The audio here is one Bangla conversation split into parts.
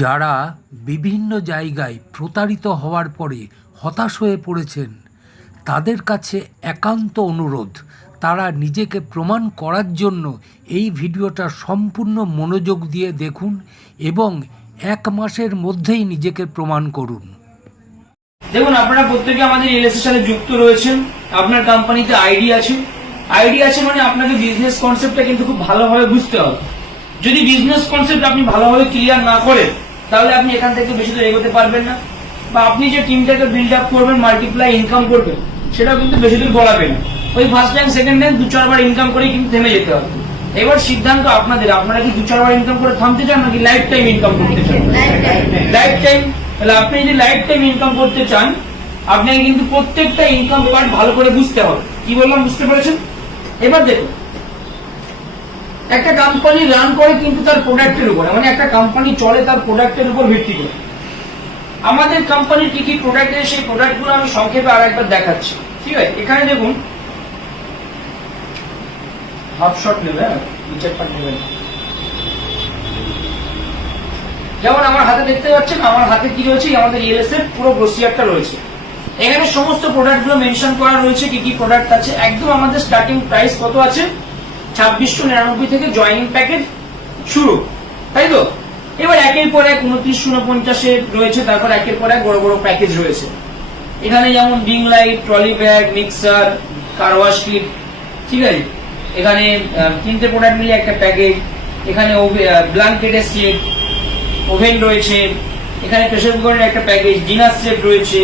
যারা বিভিন্ন জায়গায় প্রতারিত হওয়ার পরে হতাশ হয়ে পড়েছেন, তাদের কাছে একান্ত অনুরোধ, তারা নিজেকে প্রমাণ করার জন্য এই ভিডিওটা সম্পূর্ণ মনোযোগ দিয়ে দেখুন এবং 1 মাসের মধ্যেই নিজেকে প্রমাণ করুন। দেখুন, আপনারা প্রত্যেকে আমাদের এলএসএর সাথে যুক্ত রয়েছেন। আপনার কোম্পানিতে আইডি আছে মানে আপনাকে বিজনেস কনসেপ্টটা কিন্তু খুব ভালোভাবে বুঝতে হবে। যদি বিজনেস কনসেপ্ট আপনি ভালোভাবে ক্লিয়ার না করেন, তাহলে আপনি এখান থেকে বেশি দূর এগোতে পারবেন না, বা আপনি যে টিমটাকে বিল্ড আপ করবেন, মাল্টিপ্লাই ইনকাম করবেন, সেটাও কিন্তু বেশি দূর গড়াবে না। ওই ফার্স্ট টাইম সেকেন্ড টাইম 2-4 বার ইনকাম করেই কিন্তু থেমে যেতে হবে। এবার সিদ্ধান্ত আপনাদের, আপনারা কি 2-4 বার ইনকাম করে থামতে চান নাকি লাইফ টাইম ইনকাম করতে চান? Life time. তাহলে আপনি যদি লাইফ টাইম ইনকাম করতে চান, আপনাকে কিন্তু প্রত্যেকটা ইনকাম পার্ট ভালো করে বুঝতে হবে। কি বললাম, বুঝতে পেরেছেন? এবার দেখুন, একটা কোম্পানি রান করে কিন্তু তার প্রোডাক্টের উপর, মানে একটা কোম্পানি চলে তার প্রোডাক্টের উপর ভিত্তি করে। আমাদের কোম্পানির কি কি প্রোডাক্ট আছে, সেই প্রোডাক্টগুলো আমি সংক্ষেপে আর একবার দেখাচ্ছি। ঠিক আছে, এখানে দেখুন, হাফ শট নেবে, নিচের পার্ট নেবেন। যেমন আমার হাতে দেখতে পাচ্ছেন, আমার হাতে কি রয়েছে, আমাদের ইএলএস এর পুরো ব্রোশিয়ারটা রয়েছে। এখানে সমস্ত প্রোডাক্ট গুলো মেনশন করা রয়েছে, কি কি প্রোডাক্ট আছে। একদম আমাদের স্টার্টিং প্রাইস কত আছে, 2699 থেকে জয়নিং প্যাকেজ শুরু, তাই তো? এবার একের পর এক 2949 রয়েছে, তারপর একের পর এক বড় বড় প্যাকেজ রয়েছে। এখানে যেমন ring light, trolley bag, mixer, car wash kit, ঠিক আছে। এখানে 3টে প্রোডাক্ট মিলে একটা প্যাকেজ। এখানে ব্ল্যাঙ্কেটের সেট, ওভেন রয়েছে, এখানে প্রেসার কুকারের একটা প্যাকেজ, ডিনার সেট রয়েছে,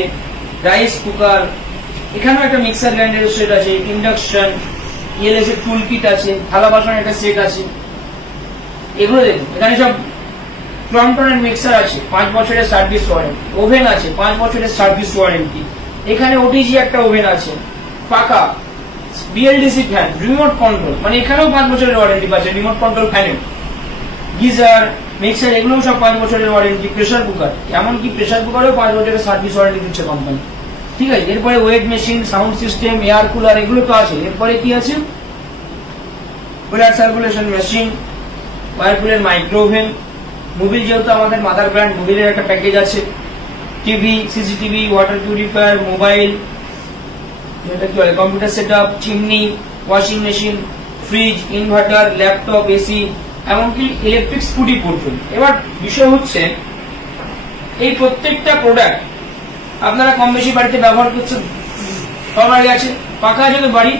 রাইস কুকার, এখানেও একটা মিক্সার গ্রাইন্ডারের সেট আছে, ইন্ডাকশন, ইএলএস এর টুল কিট আছে, থালা বাসনের একটা সেট আছে। এগুলো দেখুন, এখানে সব ক্রম্পটনের মিক্সার আছে, 5 বছরের সার্ভিস ওয়ারেন্টি, ওভেন আছে 5 বছরের সার্ভিস ওয়ারেন্টি। এখানে ওটিজি একটা ওভেন আছে, পাকা বিএলডিসি ফ্যান, রিমোট কন্ট্রোল, মানে এখানেও 5 বছরের ওয়ারেন্টি পাচ্ছে, রিমোট কন্ট্রোল ফ্যানের, গিজার, মিক্সার, এগুলোও সব 5 বছরের ওয়ারেন্টি। প্রেসার কুকার, এমনকি প্রেসার কুকারেও 5 বছরের সার্ভিস ওয়ারেন্টি দিচ্ছে কোম্পানি। ঠিক আছে, এরপরে weight machine, sound system, air cooler, এগুলো তো আছে। এরপরে কি আছে, ব্লাড সার্কুলেশন মেশিন, ওয়ারপুলের মাইক্রো ওভেন, মোবিল, যেহেতু আমাদের মাদার ব্র্যান্ড, মোবিলের একটা প্যাকেজ আছে, TV, CCTV, water purifier, mobile, যেটা কি বলে computer setup, chimney, washing machine, fridge, inverter, laptop, AC, এমনকি ইলেকট্রিক স্কুটি পর্যন্ত। এবার বিষয় হচ্ছে, এই প্রত্যেকটা প্রোডাক্ট আপনারা কম বেশি বাড়িতে ব্যবহার করছেন, সবার আছে। পাকা আছে তো বাড়ি,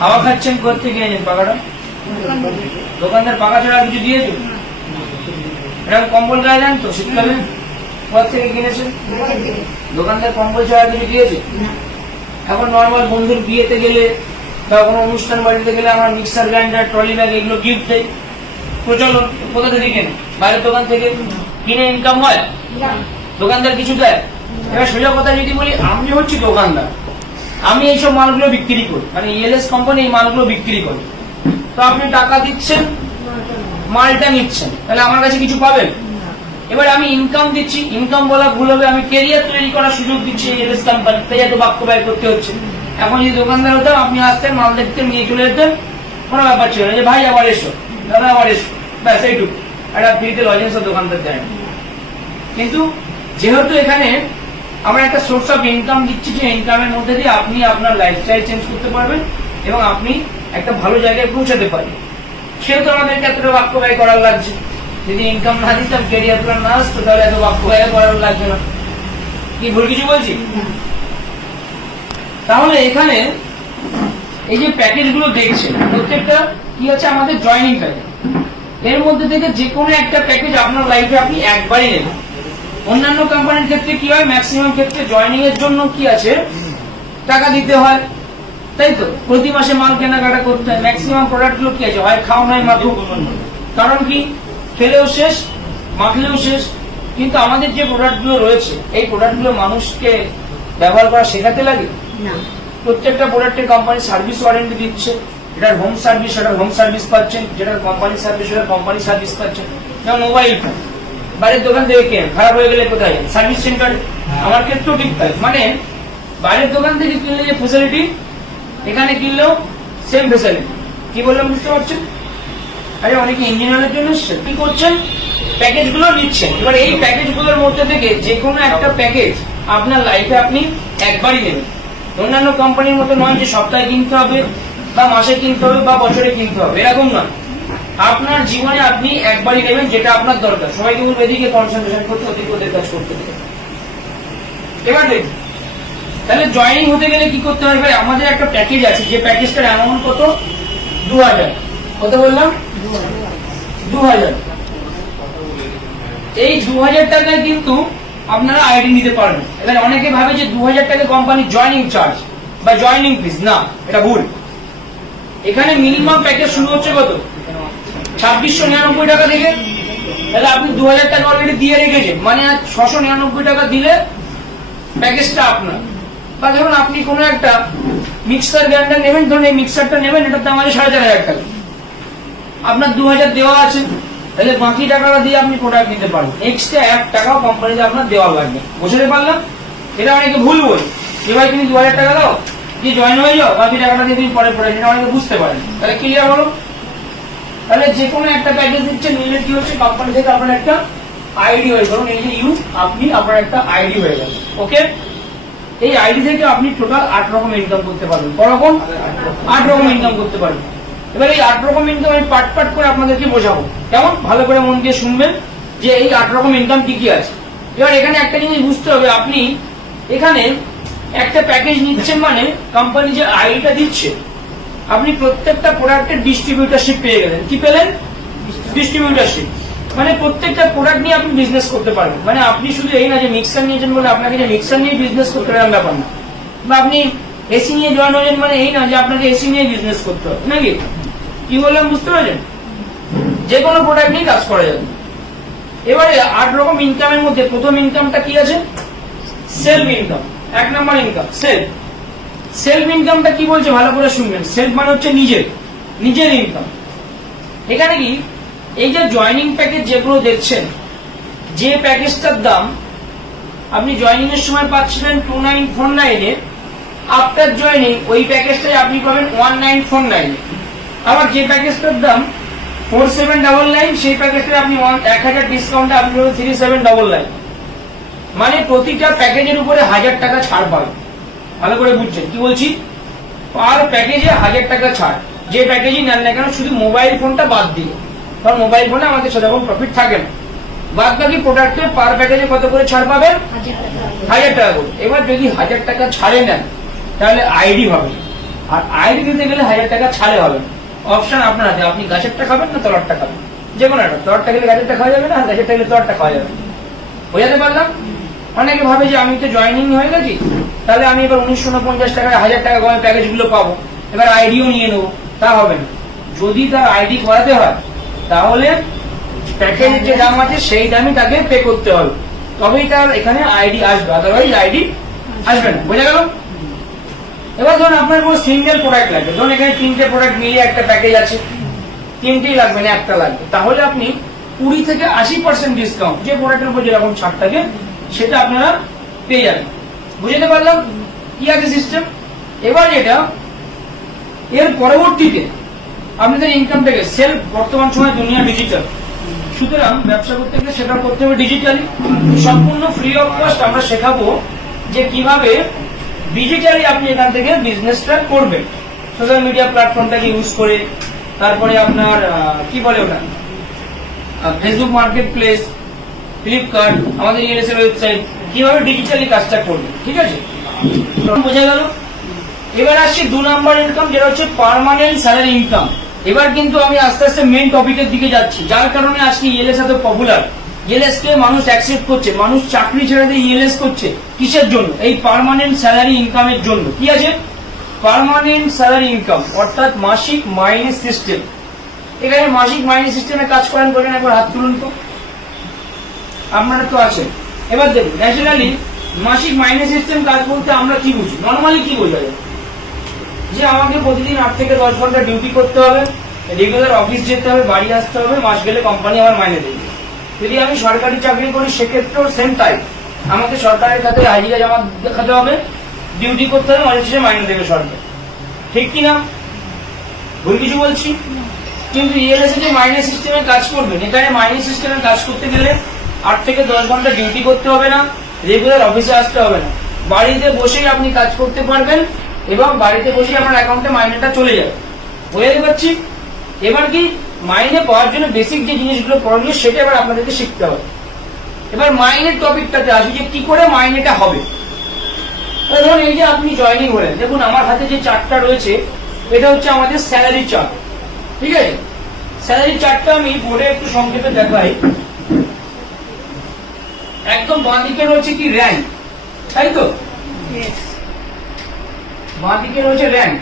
হাওয়া খাচ্ছেন, করতে কিনেছেন পাকাটা? দোকানদার পাকা ছাড়া কিছু দিয়েছে? এরকম কম্বল গায়ে দেন তো শীতকালে? কোথা থেকে কিনেছেন? দোকানদার কম্বল ছাড়া কিছু দিয়েছে? এখন নর্মাল বন্ধুর বিয়েতে গেলে বা কোনো অনুষ্ঠান বাড়িতে গেলে আমার মিক্সার গ্রাইন্ডার, ট্রলি ব্যাগ, এগুলো গিফট দেয়, প্রচলন। কোথা থেকে কেনে? বাইরের দোকান থেকে কিনে ইনকাম হয়? দোকানদার কিছু দেয়? এবার সোজা কথা যদি বলি, আমি হচ্ছি দোকানদার, আমি এইসব মালগুলো বিক্রি করি, মানে ইএলএস কোম্পানি এই মালগুলো বিক্রি করে। তো আপনি টাকা দিচ্ছেন, মালটা নিচ্ছেন, তাহলে আমার কাছে কিছু পাবেন। এবার আমি ইনকাম দিচ্ছি, ইনকাম বলা ভুল হবে, আমি ক্যারিয়ার তৈরি করার সুযোগ দিচ্ছি ইএলএস কোম্পানি, তাই এত বাক্য ব্যয় করতে হচ্ছে। এখন যদি দোকানদার হতাম, আপনি আসতেন, মাল দেখতেন, নিয়ে চলে যেতেন, কোনো ব্যাপার ছিল না, যে ভাই আবার এসো, দাদা আবার এসো, ব্যাস এইটুকু, একটা ফ্রিতে লজেন্স দোকানদার দেয়। কিন্তু যেহেতু এখানে আমরা একটা সোর্স অফ ইনকাম দিচ্ছি, যে ইনকামের মধ্যে দিয়ে আপনি আপনার লাইফস্টাইল চেঞ্জ করতে পারবেন এবং আপনি একটা ভালো জায়গায় পৌঁছাতে পারবেন, সেহেতু আমাদেরকে এতটা বাক্য ব্যয় করার লাগছে। যদি ইনকাম না দিতাম, ক্যারিয়ার প্ল্যান না আসতো, তাহলে এত বাক্য ব্যয় করার লাগবে না। কি ভুল কিছু বলছি? তাহলে এখানে এই যে প্যাকেজ গুলো দেখছেন, প্রত্যেকটা কি আছে, আমাদের জয়নিং প্যাকেজ। এর মধ্যে থেকে যে কোনো একটা প্যাকেজ আপনার লাইফে আপনি একবারই নেবেন। অন্যান্য কোম্পানির ক্ষেত্রে কি হয়, ম্যাক্সিমাম ক্ষেত্রে জয়নিং এর জন্য কি আছে, টাকা দিতে হয়, তাই তো? প্রতি মাসে মাল কেনাকাটা করতে হয়। ম্যাক্সিমাম প্রোডাক্ট গুলো কি আছে, হয় খাও নয় মাখো। কারণ কি, ফেলেও শেষ, মাখলেও শেষ। কিন্তু আমাদের যে প্রোডাক্ট গুলো রয়েছে, এই প্রোডাক্ট গুলো মানুষকে ব্যবহার করা শেখাতে লাগে না। প্রত্যেকটা প্রোডাক্টের কোম্পানি সার্ভিস ওয়ারেন্টি দিচ্ছে। যেটার হোম সার্ভিস, সেটার হোম সার্ভিস পাচ্ছেন, যেটার কোম্পানি সার্ভিস, সেটার কোম্পানি সার্ভিস পাচ্ছেন। যেমন মোবাইল ফোন, বাইরের দোকান থেকে কেন, খারাপ হয়ে গেলে কোথায়? Service centre. আমার ক্ষেত্রেও ঠিক তাই, মানে বাইরের দোকান থেকে কিনলে যে ফেসিলিটি, এখানে কিনলেও সেম ফেসিলিটি। কি বললাম বুঝতে পারছেন? আরে অনেকে ইঞ্জিনিয়ারের জন্য কি করছেন, প্যাকেজগুলো নিচ্ছেন। এবার এই প্যাকেজগুলোর মধ্যে থেকে যে কোনো একটা প্যাকেজ আপনার লাইফে আপনি একবারই নেবেন। অন্যান্য কোম্পানির মতো নয় যে সপ্তাহে কিনতে হবে বা মাসে কিনতে হবে বা বছরে কিনতে হবে, এরকম নয়। আপনার জীবনে আপনি একবারই নেবেন যেটা আপনার দরকার। সবাইকে বলবো এদিকে কনসেন্ট্রেশন করতে, ওদিকে ওদের কাজ করতে দেবে। এবার দেখুন, তাহলে জয়েনিং হতে গেলে কি করতে হবে? আমাদের একটা প্যাকেজ আছে, যে প্যাকেজটার অ্যামাউন্ট কত? 2000। কত বললাম? 2000। এই 2000 টাকায় কিন্তু আপনারা আইডি নিতে পারবেন। এখানে অনেকে ভাবে যে 2000 টাকা কোম্পানি জয়েনিং চার্জ বা জয়েনিং ফিস, না, এটা ভুল। এখানে মিনিমাম প্যাকেজ শুরু হচ্ছে কত? 2699 টাকা থেকে। তাহলে আপনি 2000 টাকা অলরেডি দিয়ে রেখেছেন, মানে 699 টাকা দিলে প্যাকেজটা আপনার। বা ধরুন আপনি কোনো একটা মিক্সার গ্রাইন্ডার নেবেন, ধরুন এই মিক্সারটা নেবেন, এটার দাম আছে 4500 টাকা, আপনার 2000 দেওয়া আছে, তাহলে বাকি টাকাটা দিয়ে আপনি প্রোডাক্ট নিতে পারবেন। এক্সট্রা 1 টাকাও কোম্পানিতে আপনার দেওয়া লাগবে। বুঝতে পারলাম? এটা অনেকে ভুল বলে যে ভাই তুমি 2000 টাকা দাও দিয়ে জয়েন হয়ে যাও, বাকি টাকাটা দিয়ে তুমি পরে পড়ে, সেটা অনেকে বুঝতে পারেন। তাহলে ক্লিয়ার হলো? তাহলে যে কোনো একটা প্যাকেজ দিচ্ছে, নিলে কি হচ্ছে, কোম্পানি থেকে আপনার একটা আইডি হয়ে গেল। এই যে আপনি আপনার একটা আইডি হয়ে গেল। ওকে, এই আইডি থেকে আপনি টোটাল 8 রকম ইনকাম করতে পারবেন। করকম? 8 রকম ইনকাম করতে পারবেন। এবার এই 8 রকম ইনকাম আমি পার্ট পার্ট করে আপনাদেরকে বোঝাবো। কেমন? ভালো করে মন দিয়ে শুনবেন যে এই 8 রকম ইনকাম কি কি আছে। এবার এখানে একটা জিনিস বুঝতে হবে, আপনি এখানে একটা প্যাকেজ নিচ্ছেন মানে কোম্পানি যে আইডিটা দিচ্ছে, আপনি প্রত্যেকটা প্রোডাক্টের ডিস্ট্রিবিউটারশিপ পেয়ে গেলেন। কি পেলেন? ডিস্ট্রিবিউটারশিপ। মানে প্রত্যেকটা প্রোডাক্ট নিয়ে আপনি বিজনেস করতে পারবেন। মানে আপনি শুধু এই না যে মিক্সার নিয়েছেন বলে আপনাকে যে মিক্সার নিয়ে বিজনেস করতে পারেন ব্যাপার না, বা আপনি এসি নিয়ে জয়েন হয়েছেন মানে এই না যে আপনাকে এসি নিয়ে বিজনেস করতে হবে, নাকি? কি বললাম বুঝতে পারছেন? যে কোনো প্রোডাক্ট নিয়ে কাজ করা যাবে। এবারে 8 রকম ইনকামের মধ্যে প্রথম ইনকামটা কি আছে? Self income. 1 number income self. Self ইনকামটা কি বলছে ভালো করে শুনবেন। সেলফ মানে হচ্ছে নিজের ইনকাম। এখানে কি, এই যে জয়েনিং প্যাকেজ যেগুলো দেখছেন, যে প্যাকেজটার দাম আপনি জয়েনিং এর সময় পাচ্ছিলেন 2949 এ, আফটার জয়েনিং ওই প্যাকেজটাই আপনি পাবেন 1949 এ। আবার যে প্যাকেজটার দাম 4799, সেই প্যাকেজটা আপনি 1000 ডিসকাউন্টে আপনি পাবেন 3799। মানে প্রতিটা প্যাকেজের উপরে 1000 টাকা ছাড় পাবেন। ভালো করে বুঝছেন কি বলছি? পার প্যাকেজে 1000 টাকা ছাড়, যে প্যাকেজই নেন না কেন, শুধু মোবাইল ফোনটা বাদ দিয়ে। কারণ মোবাইল ফোনে আমাদের সেরকম প্রফিট থাকে না। বাদ বাকি প্রোডাক্টে পার প্যাকেজে কত করে ছাড় পাবেন? 1000 টাকা করে। এবার যদি 1000 টাকা ছাড়ে নেন তাহলে আইডি হবে, আর আইডি দিতে গেলে 1000 টাকা ছাড়ে হবে। অপশন আপনার হাতে, আপনি গাছেরটা খাবেন না তলারটা খাবেন, যে কোনো একটা। তলারটা গেলে গাছেরটা খাওয়া যাবে না, আর গাছেরটা গেলে তলারটা খাওয়া যাবে। বোঝাতে পারলাম? অনেকে ভাবে যে আমি তো জয়েনিং হয়ে গেছি, তাহলে আমি এবার 1949 টাকায় 1000 টাকা করে প্যাকেজ গুলো পাবো, এবার আইডিও নিয়ে নেবো। তা হবে না। যদি তার আইডি করাতে হয় তাহলে প্যাকেজের যে দাম আছে সেই দামই তাকে পে করতে হবে, তবেই তার এখানে আইডি আসবে, আদারওয়াইজ আইডি আসবে না। বোঝা গেল? এবার ধরুন আপনার কোনো সিঙ্গেল প্রোডাক্ট লাগবে, ধরুন এখানে 3টে প্রোডাক্ট মিলিয়ে একটা প্যাকেজ আছে, 3টেই লাগবে না, একটা লাগবে, তাহলে আপনি 20 থেকে 80% ডিসকাউন্ট, যে প্রোডাক্টের উপর যেরকম ছাড় থাকে সেটা আপনারা পেয়ে যাবেন। বুঝতে পারলাম কি আছে সিস্টেম? এবার এটা এর পরবর্তীতে আপনাদের ইনকামটাকে সেলফ, বর্তমান সময় দুনিয়া ডিজিটাল, সুতরাং ব্যবসা করতে গেলে সেটা করতে হবে ডিজিটালি। সম্পূর্ণ ফ্রি অফ কস্ট আমরা শেখাবো যে কিভাবে ডিজিটালি আপনি এখান থেকে বিজনেসটা করবেন, সোশ্যাল মিডিয়া প্ল্যাটফর্মটাকে ইউজ করে। তারপরে আপনার কি বলে ওটা, ফেসবুক মার্কেট প্লেস, ফ্লিপকার্ট, আমাদের ইএলএস এর ওয়েবসাইট, কিভাবে ডিজিটালি কাজটা করবে। ঠিক আছে, বোঝা গেল? এবার আসছি 2 নাম্বার ইনকাম, যেটা হচ্ছে পার্মানেন্ট স্যালারি ইনকাম। এবার কিন্তু আমি আস্তে আস্তে মেন টপিকের দিকে যাচ্ছি, যার কারণে আজকে ইএলএস এত পপুলার। ইএলএস কে মানুষ অ্যাকসেপ্ট করছে, মানুষ চাকরি ছেড়ে দিয়ে ইএলএস করছে। কিসের জন্য? এই পার্মানেন্ট স্যালারি ইনকামের জন্য। কি আছে? পার্মানেন্ট স্যালারি ইনকাম, অর্থাৎ মাসিক মাইনে সিস্টেম। এখানে মাসিক মাইনে সিস্টেমে কাজ করেন বলেন, একবার হাত তুলুন তো, আপনারা তো আছেন। এবার দেখুন, ন্যাচারালি মাসিক মাইনে সিস্টেম কাজ বলতে আমরা কি বুঝি, নর্মালি কি বোঝা যায়? যে আমাকে প্রতিদিন 8 থেকে 10 ঘন্টা ডিউটি করতে হবে, রেগুলার অফিস যেতে হবে, বাড়ি আসতে হবে, মাস গেলে কোম্পানি আমার মাইনে দেবে। যদি আমি সরকারি চাকরি করি সেক্ষেত্রেও সেম টাইম, আমাকে সরকারের কাছে হাজিরা জমা দেখাতে হবে, ডিউটি করতে হবে, মাঝে শেষে মাইনে দেবে সরকার। ঠিক কিনা? ভুল কিছু বলছি? কিন্তু ইএলএস যে মাইনে সিস্টেমে কাজ করবেন, এখানে মাইনে সিস্টেমে কাজ করতে গেলে 8 থেকে 10 ঘন্টা ডিউটি করতে হবে না, রেগুলার অফিসে আসতে হবে না, বাড়িতে বসেই আপনি কাজ করতে পারবেন এবং বাড়িতে বসেই আপনার অ্যাকাউন্টে মাইনেটা চলে যাবে। বুঝতে পারছি? এবার কি মাইনে পাওয়ার জন্য বেসিক যে জিনিসগুলো করণীয় সেটা এবার আপনাদেরকে শিখতে হবে। এবার মাইনের টপিকটাতে আসি যে কি করে মাইনেটা হবে। ধরুন এই যে আপনি জয়েনিং হলেন, দেখুন আমার হাতে যে চার্টটা রয়েছে এটা হচ্ছে আমাদের স্যালারি চার্ট। ঠিক আছে, স্যালারি চার্টটা আমি বোর্ডে একটু সংক্ষেপে দেখাই। একদম বাঁ দিকে রয়েছে কি র্যাঙ্ক, তাই তো? বাঁ দিকে রয়েছে র্যাঙ্ক,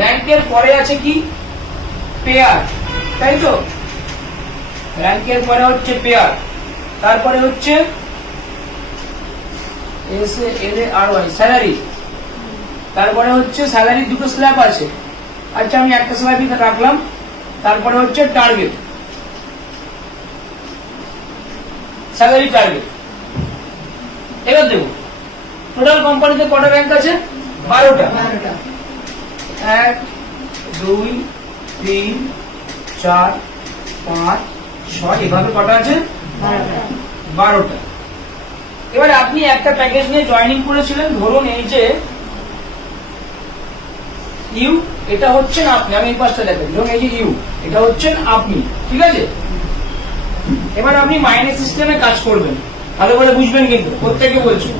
র্যাঙ্কের পরে আছে কি পেয়ার, তাই তো? র্যাঙ্কের পরে হচ্ছে পেয়ার, তারপরে হচ্ছে স্যালারি, তারপরে হচ্ছে স্যালারি দুটো স্ল্যাব আছে, আচ্ছা আমি একটা স্ল্যাবই রাখলাম, তারপরে হচ্ছে টার্গেট, স্যালারি টার্গেট। এবার দেখুন টোটাল কোম্পানিতে কটা র্যাঙ্ক আছে? 12টা। 1 2 3 4 5 6 এভাবে কটা আছে? 12টা। এবারে আপনি একটা প্যাকেজ নিয়ে জয়েনিং করেছিলেন, ধরুন এই যে ইউ, এটা হচ্ছেন আপনি, আমি এই পাশটা দেখেন, ধরুন এই যে ইউ, এটা হচ্ছেন আপনি, ঠিক আছে? এবার আপনি মাইনে সিস্টেমে কাজ করবেন, ভালো করে বুঝবেন কিন্তু, প্রত্যেকে বলছি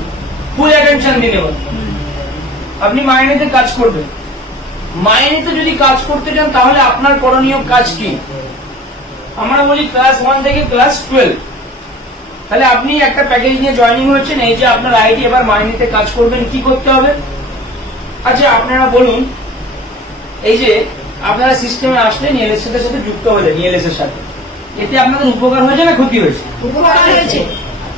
ফুল অ্যাটেনশন দিন। এবার আপনি মাইনেতে কাজ করবেন, মাইনেতে যদি কাজ করতে চান তাহলে আপনার করণীয় কাজ কি? আমরা বলি ক্লাস 1 থেকে ক্লাস 12। তাহলে আপনি একটা প্যাকেজ নিয়ে জয়েনিং হচ্ছেন, এই যে আপনার আইডি, এবার মাইনেতে কাজ করবেন, কি করতে হবে? আচ্ছা আপনারা বলুন, এই যে আপনারা সিস্টেমে আসলেন, ইএলএস এর সাথে যুক্ত হলেন, ইএলএস এর সাথে, এতে আপনাদের উপকার হয়েছে না ক্ষতি হয়েছে? উপকার হয়েছে।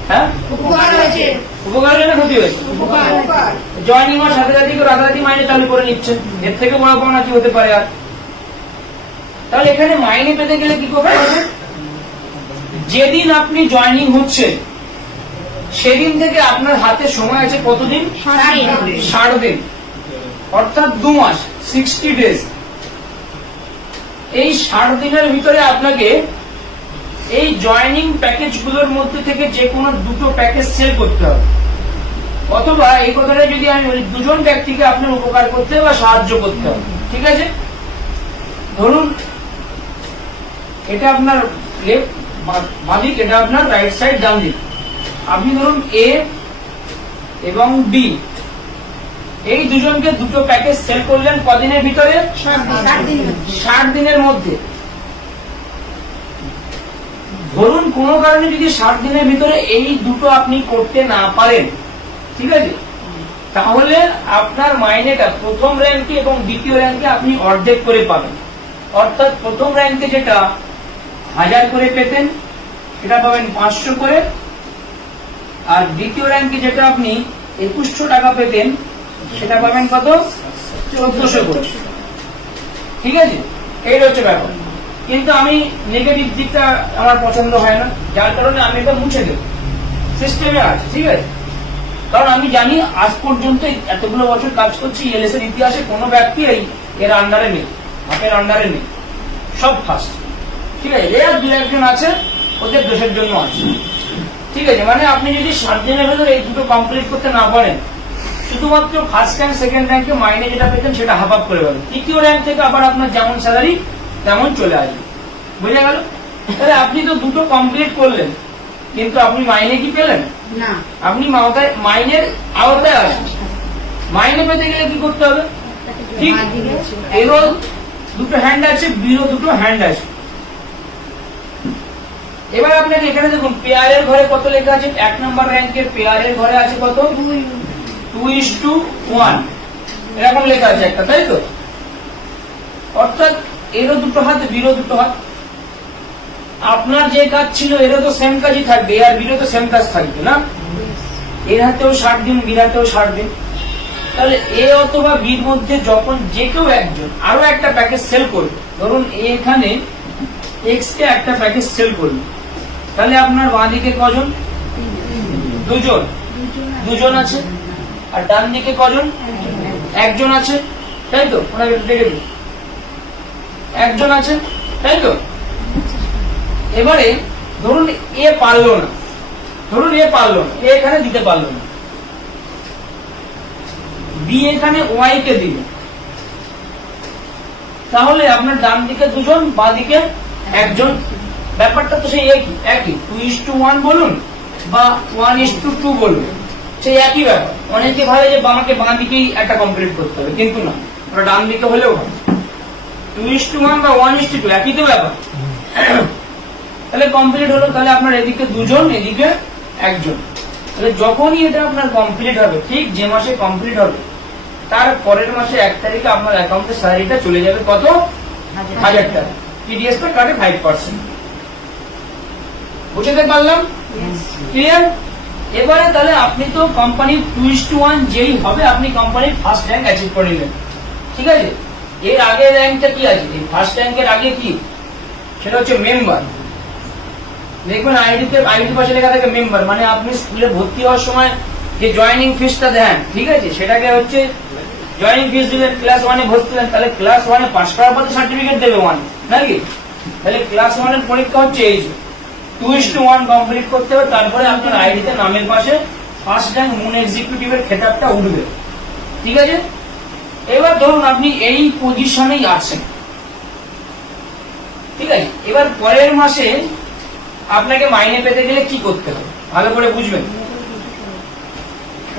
হ্যাঁ, উপকার হয়েছে। উপকার হয়েছে না ক্ষতি হয়েছে? উপকার। জয়েনিং হওয়ার সাথে সাথে কেউ রাতারাতি মাইনে চালু করে নিচ্ছেন, এর থেকে বড় পাওনা কি হতে পারে আর? তাহলে এখানে মাইনে পেতে গেলে কি করতে হবে? যেদিন আপনি জয়েনিং হচ্ছেন সেদিন থেকে আপনার হাতে সময় আছে কতদিন? 60 দিন, অর্থাৎ 2 মাস, 60 ডেজ। এই 60 দিনের ভিতরে আপনাকে এই জয়েনিং প্যাকেজ গুলোর মধ্যে থেকে যে কোনো 2টো প্যাকেজ সেল করতে হবে, অথবা এই কথাটা যদি আমি বলি 2জন ব্যক্তিকে আপনার উপকার করতে হবে বা সাহায্য করতে হবে। ঠিক আছে, ধরুন এটা আপনার লেফট বাদিক, এটা আপনার রাইট সাইড ডান দিক। আপনি ধরুন এ এবং বি, এই দুজনকে 2টো প্যাকেজ সেল করলেন কদিনের ভিতরে? 60 দিনের মধ্যে। ধরুন কোনো কারণে যদি 60 দিনের ভিতরে এই 2টো আপনি করতে না পারেন, ঠিক আছে, তাহলে আপনার মাইনেটা প্রথম র্যাঙ্কে এবং দ্বিতীয় র্যাঙ্কে আপনি অর্ধেক করে পাবেন। অর্থাৎ প্রথম র্যাঙ্কে যেটা 1000 করে পেতেন সেটা পাবেন 500 করে, আর দ্বিতীয় র্যাঙ্কে যেটা আপনি 2100 টাকা পেতেন সেটা পাবেন কত? 1400 করে। ঠিক আছে, এই হচ্ছে ব্যাপার। কিন্তু আমি নেগেটিভ দিকটা আমার পছন্দ হয় না, যার কারণে আমি এটা মুছে দেব, সিস্টেমে আছে। ঠিক আছে, কারণ আমি জানি আজ পর্যন্ত এতগুলো বছর কাজ করছি, ইএলএস এর ইতিহাসে কোনো ব্যক্তি এর আন্ডারে নেই, আপনার আন্ডারে নেই, সব ফার্স্ট। ঠিক আছে, এর 2-1জন আছে, ওদের দোষের জন্য আছে। ঠিক আছে, মানে আপনি যদি 7 দিনের ভেতরে এই 2টো কমপ্লিট করতে না পারেন, শুধুমাত্র ফার্স্ট র্যাঙ্ক সেকেন্ড র্যাঙ্কে মাইনে যেটা পেতেন সেটা হাফ আপ করে পাবেন, তৃতীয় র্যাঙ্ক থেকে আবার আপনার যেমন স্যালারি তেমন চলে আসবে। বুঝে গেল? তাহলে আপনি তো 2টো কমপ্লিট করলেন, কিন্তু আপনি মাইনে কি পেলেন না? আপনি মাইনের আওতায় আসেন। মাইনে পেতে গেলে কি করতে হবে? ঠিক এরও 2টো হ্যান্ড আছে, বিরও 2টো হ্যান্ড আছে। এবার আপনাকে এখানে দেখুন পেয়ারের ঘরে কত লেখা আছে? 1 নম্বর র্যাঙ্কের পেয়ারের ঘরে আছে কত? 2:1 এরকম লেখা আছে একটা, তাই তো? অর্থাৎ এরও 2টো হাত, বিরও 2টো হাত। আপনার যে কাজ ছিল এরও তো সেম কাজই থাকবে, আর বিরও তো সেম কাজ থাকবে না? এর হাতেও 60 দিন, বির হাতেও 60 দিন। তাহলে এ অথবা বির মধ্যে যখন যে কেউ একজন আরো একটা প্যাকেজ সেল করবে, ধরুন এখানে এক্স কে একটা প্যাকেজ সেল করবে, তাহলে আপনার বাঁ দিকে কজন? 2জন আছে, আর ডান দিকে কজন? 1জন আছে, তাই তো? ওনাকে দেখে দিন, 1জন আছে। তাই তো? এবারে ধরুন এ পারলো না, এ এখানে দিতে পারলো না, বি এখানে ওয়াই কে দিল, তাহলে আপনার ডান দিকে দুজন, বাঁ দিকে একজন, ব্যাপারটা তো সেই একই 2:1 বলুন বা 1:2 বলুন, সেই একই ব্যাপার। অনেকে ভাবে যে আমাকে বাঁ দিকেই একটা কমপ্লিট করতে হবে, কিন্তু না, ওটা ডান দিকে হলেও হয়। 2:1 বা 1:2 একই তো ব্যাপার। তাহলে কমপ্লিট হলো, তাহলে আপনার এদিকে দুজন, এদিকে একজন। তাহলে যখনই এটা আপনার কমপ্লিট হবে, ঠিক যে মাসে কমপ্লিট হবে তার পরের মাসে 1 তারিখে আপনার অ্যাকাউন্টে স্যালারিটা চলে যাবে কত? 1000 টাকা। টিডিএস টা কাটে 5%। বুঝতে পারলাম? ক্লিয়ার? এবারে তাহলে আপনি তো কোম্পানির 2:1 যেই হবে, আপনি কোম্পানির ফার্স্ট র্যাঙ্ক অ্যাচিভ করে নিলেন, ঠিক আছে? এর আগে র্যাঙ্কটা কি আছে? এই ফার্স্ট র্যাঙ্কের আগে কি? সেটা হচ্ছে মেম্বার। দেখবেন আইডি পাশে লেখা থাকে মেম্বার, মানে আপনি স্কুলে ভর্তি হওয়ার সময় যে জয়েনিং ফিসটা দেন, ঠিক আছে, সেটাকে হচ্ছে জয়েনিং ফিস দিলেন, ক্লাস 1 এ ভর্তি হলেন, তাহলে ক্লাস 1 এ পাস করার পর সার্টিফিকেট দেবে 1, নাকি? তাহলে ক্লাস 1 এর পরীক্ষা হচ্ছে এই 2:1 কমপ্লিট করতে হবে, তারপরে আপনার আইডিতে নামের পাশে ফার্স্ট র্যাঙ্ক মুন এক্সিকিউটিভের খেতাবটা উঠবে, ঠিক আছে? এবার ধরুন আপনি এই পজিশনেই আছেন, ঠিক আছে? এবার পরের মাসে আপনাকে মাইনে পেতে গেলে কি করতে হবে ভালো করে বুঝবেন।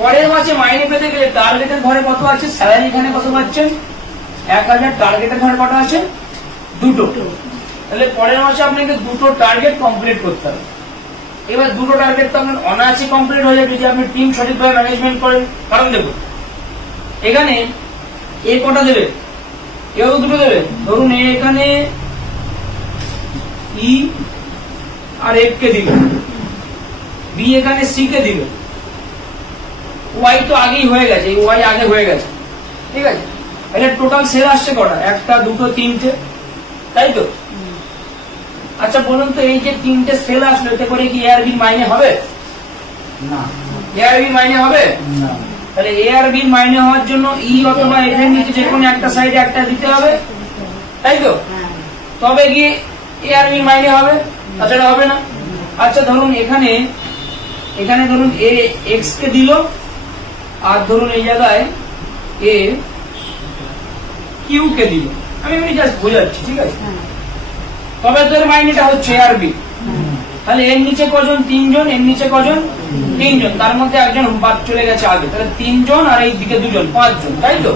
পরের মাসে মাইনে পেতে গেলে টার্গেটের ঘরে কত আছে? স্যালারি এখানে কত পাচ্ছেন? 1000। টার্গেটের ঘরে কত আছে? 2টো। তাহলে পরের মাসে আপনাকে 2টো টার্গেট কমপ্লিট করতে হবে। এবার 2টো টার্গেট তো আপনার অনায়াসে কমপ্লিট হয়ে যাবে যদি আপনি টিম সঠিকভাবে ম্যানেজমেন্ট করেন। কারণ দেখুন এখানে এ কটা দেবে? এও 2টো দেবে। ধরুন এ এখানে ই আর এফ কে দিল, বি এখানে সি কে দিল, ওয়াই তো আগেই হয়ে গেছে, ওয়াই আগে হয়ে গেছে, ঠিক আছে? তাহলে টোটাল সেল আসছে কটা? 1টা 2টো 3টে, তাই তো? আচ্ছা বলুন তো, এই যে 3টে সেল আসলো, এতে করে কি এআরবি মাইনে হবে? না, এআরবি মাইনে হবে না। তাহলে এআরবি মাইনে হওয়ার জন্য ই অথবা এখানে নিচে যে কোনো একটা সাইডে একটা দিতে হবে, তাই তো? তবে গিয়ে এআরবি মাইনে হবে, তাছাড়া হবে না। আচ্ছা ধরুন এখানে ধরুন এ এক্স কে দিল, আর ধরুন এই জায়গায় এ কিউ কে দিল, আমি এমনি জাস্ট বোঝাচ্ছি, ঠিক আছে? তবে তোর মাইনেটা হচ্ছে এআরবি। তাহলে এর নিচে কজন? 3জন। এর নিচে কজন? 3জন। তার মধ্যে একজন বাদ চলে গেছে আগে, তাহলে 3জন আর এই দিকে 2জন, 5জন, তাই তো?